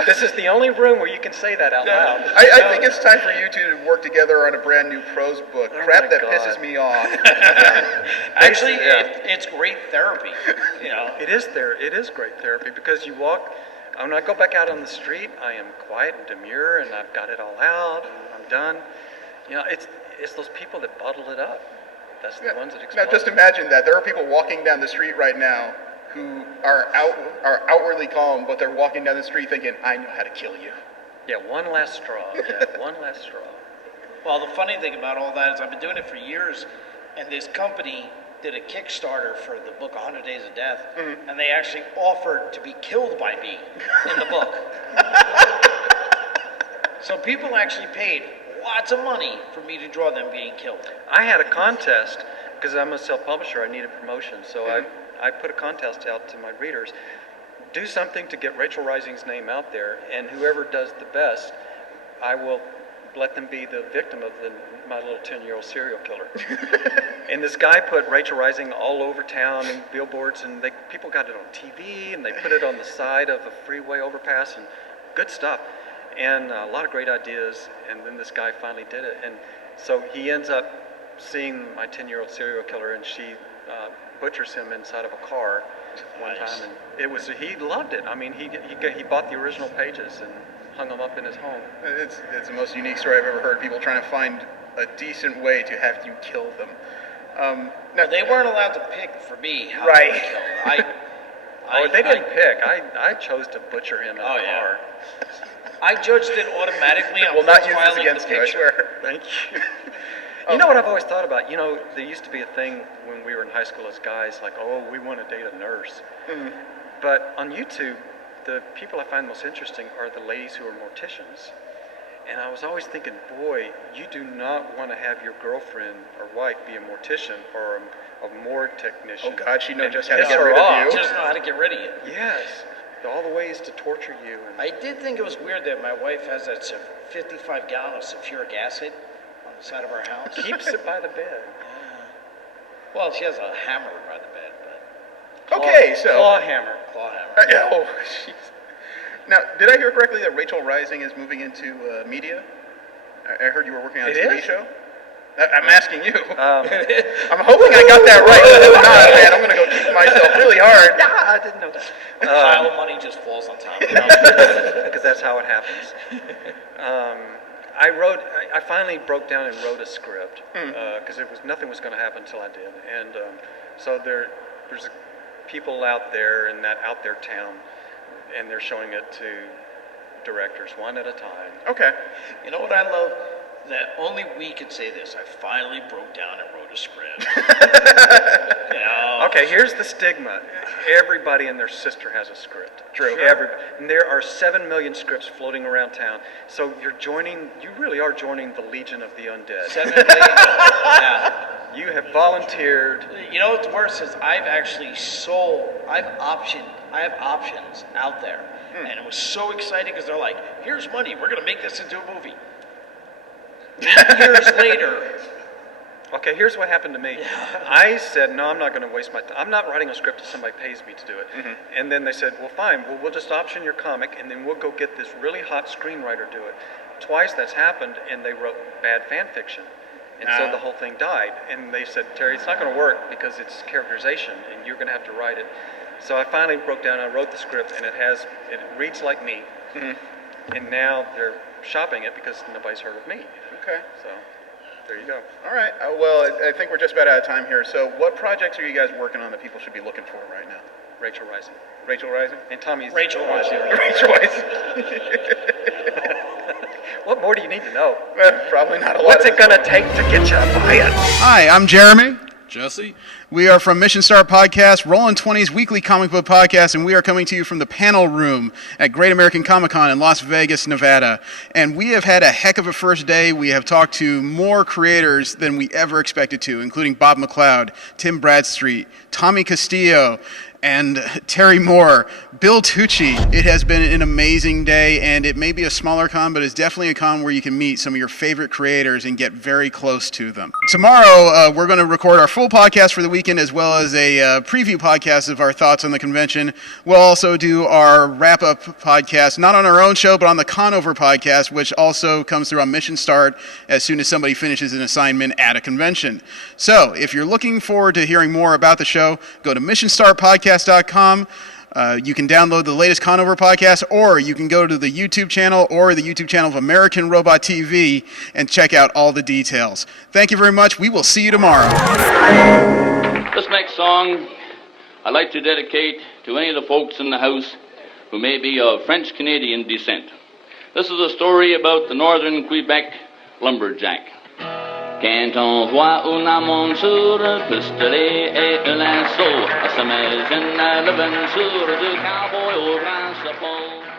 This is the only room where you can say that out loud. I think it's time for you two to work together on a brand new prose book. Crap that pisses me off. Actually, it's great therapy. It is great therapy because you walk. When I go back out on the street, I am quiet and demure, and I've got it all out, and I'm done. It's those people that bottle it up. That's the ones that explode. Now, just imagine that there are people walking down the street right now who are outwardly calm, but they're walking down the street thinking, I know how to kill you. Yeah, one last straw. One last straw. Well, the funny thing about all that is I've been doing it for years, and this company did a Kickstarter for the book 100 Days of Death, and they actually offered to be killed by me in the book. So people actually paid lots of money for me to draw them being killed. I had a contest, because I'm a self-publisher, I needed promotion, so I put a contest out to my readers. Do something to get Rachel Rising's name out there, and whoever does the best, I will let them be the victim of my little 10-year-old serial killer. And this guy put Rachel Rising all over town and billboards, and people got it on TV, and they put it on the side of a freeway overpass, and good stuff. And a lot of great ideas, and then this guy finally did it. And so he ends up seeing my 10-year-old serial killer, and she butchers him inside of a car one time, and he loved it. I mean, he bought the original pages and hung them up in his home. It's the most unique story I've ever heard. People trying to find a decent way to have you kill them. Now they weren't allowed to pick for me how right. to kill. They didn't pick. I chose to butcher him in a car. I judged it automatically. I will not use this against you, I swear. Thank you. You know what I've always thought about? There used to be a thing when we were in high school as guys, like, we want to date a nurse. But on YouTube, the people I find most interesting are the ladies who are morticians. And I was always thinking, boy, you do not want to have your girlfriend or wife be a mortician or a morgue technician. Oh God, she knows just how to get rid of you. Just know how to get rid of you. Yes. All the ways to torture you. I did think it was weird that my wife has that 55-gallon of sulfuric acid on the side of our house. Keeps it by the bed. Yeah. Well, she has a hammer by the bed, but... Okay, so... Claw hammer. Claw hammer. Oh, jeez. Now, did I hear correctly that Rachel Rising is moving into media? I heard you were working on a TV show. I'm asking you. I'm hoping I got that right. If not, man, I'm going to go keep myself really hard. Yeah, I didn't know that. A pile of money just falls on top of it. Because that's how it happens. I finally broke down and wrote a script because nothing was going to happen until I did. And so there's people out there in that out there town, and they're showing it to directors one at a time. Okay. You know what I love? That only we could say this. I finally broke down and wrote a script. Okay, here's the stigma. Everybody and their sister has a script. True. And there are 7 million scripts floating around town. So you really are joining the Legion of the Undead. 7 million. Yeah. You have volunteered. You know what's worse is I have options out there. And it was so exciting because they're like, here's money, we're going to make this into a movie. 8 years later. Okay, here's what happened to me. I said, no, I'm not going to waste my time. I'm not writing a script if somebody pays me to do it. Mm-hmm. And then they said, well, fine, we'll just option your comic, and then we'll go get this really hot screenwriter to do it. Twice that's happened, and they wrote bad fan fiction. And so the whole thing died. And they said, Terry, it's not going to work because it's characterization, and you're going to have to write it. So I finally broke down, I wrote the script, and it reads like me. Mm-hmm. And now they're shopping it because nobody's heard of me. Okay. So there you go. All right. Well, I think we're just about out of time here. So what projects are you guys working on that people should be looking for right now? Rachel Rising. Rachel Rising? And Tommy's... Rachel Rising. Rachel Rising. What more do you need to know? Probably not a lot. What's it going to take to get you to buy it? Hi, I'm Jeremy. Jesse. We are from Mission Start Podcast, Rolling 20's weekly comic book podcast, and we are coming to you from the panel room at Great American Comic-Con in Las Vegas, Nevada. And we have had a heck of a first day. We have talked to more creators than we ever expected to, including Bob McLeod, Tim Bradstreet, Tommy Castillo, and Terry Moore, Bill Tucci. It has been an amazing day, and it may be a smaller con, but it's definitely a con where you can meet some of your favorite creators and get very close to them. Tomorrow, we're going to record our full podcast for the weekend, as well as a preview podcast of our thoughts on the convention. We'll also do our wrap-up podcast, not on our own show, but on the Conover podcast, which also comes through on Mission Start as soon as somebody finishes an assignment at a convention. So, if you're looking forward to hearing more about the show, go to missionstartpodcast.com. You can download the latest Conover podcast, or you can go to the YouTube channel or the YouTube channel of American Robot TV and check out all the details. Thank you very much. We will see you tomorrow. This next song I'd like to dedicate to any of the folks in the house who may be of French-Canadian descent. This is a story about the northern Quebec lumberjack. Quand on voit une monture, pistolet et un lasso, on s'imagine l'aventure du cowboy au grand chapeau.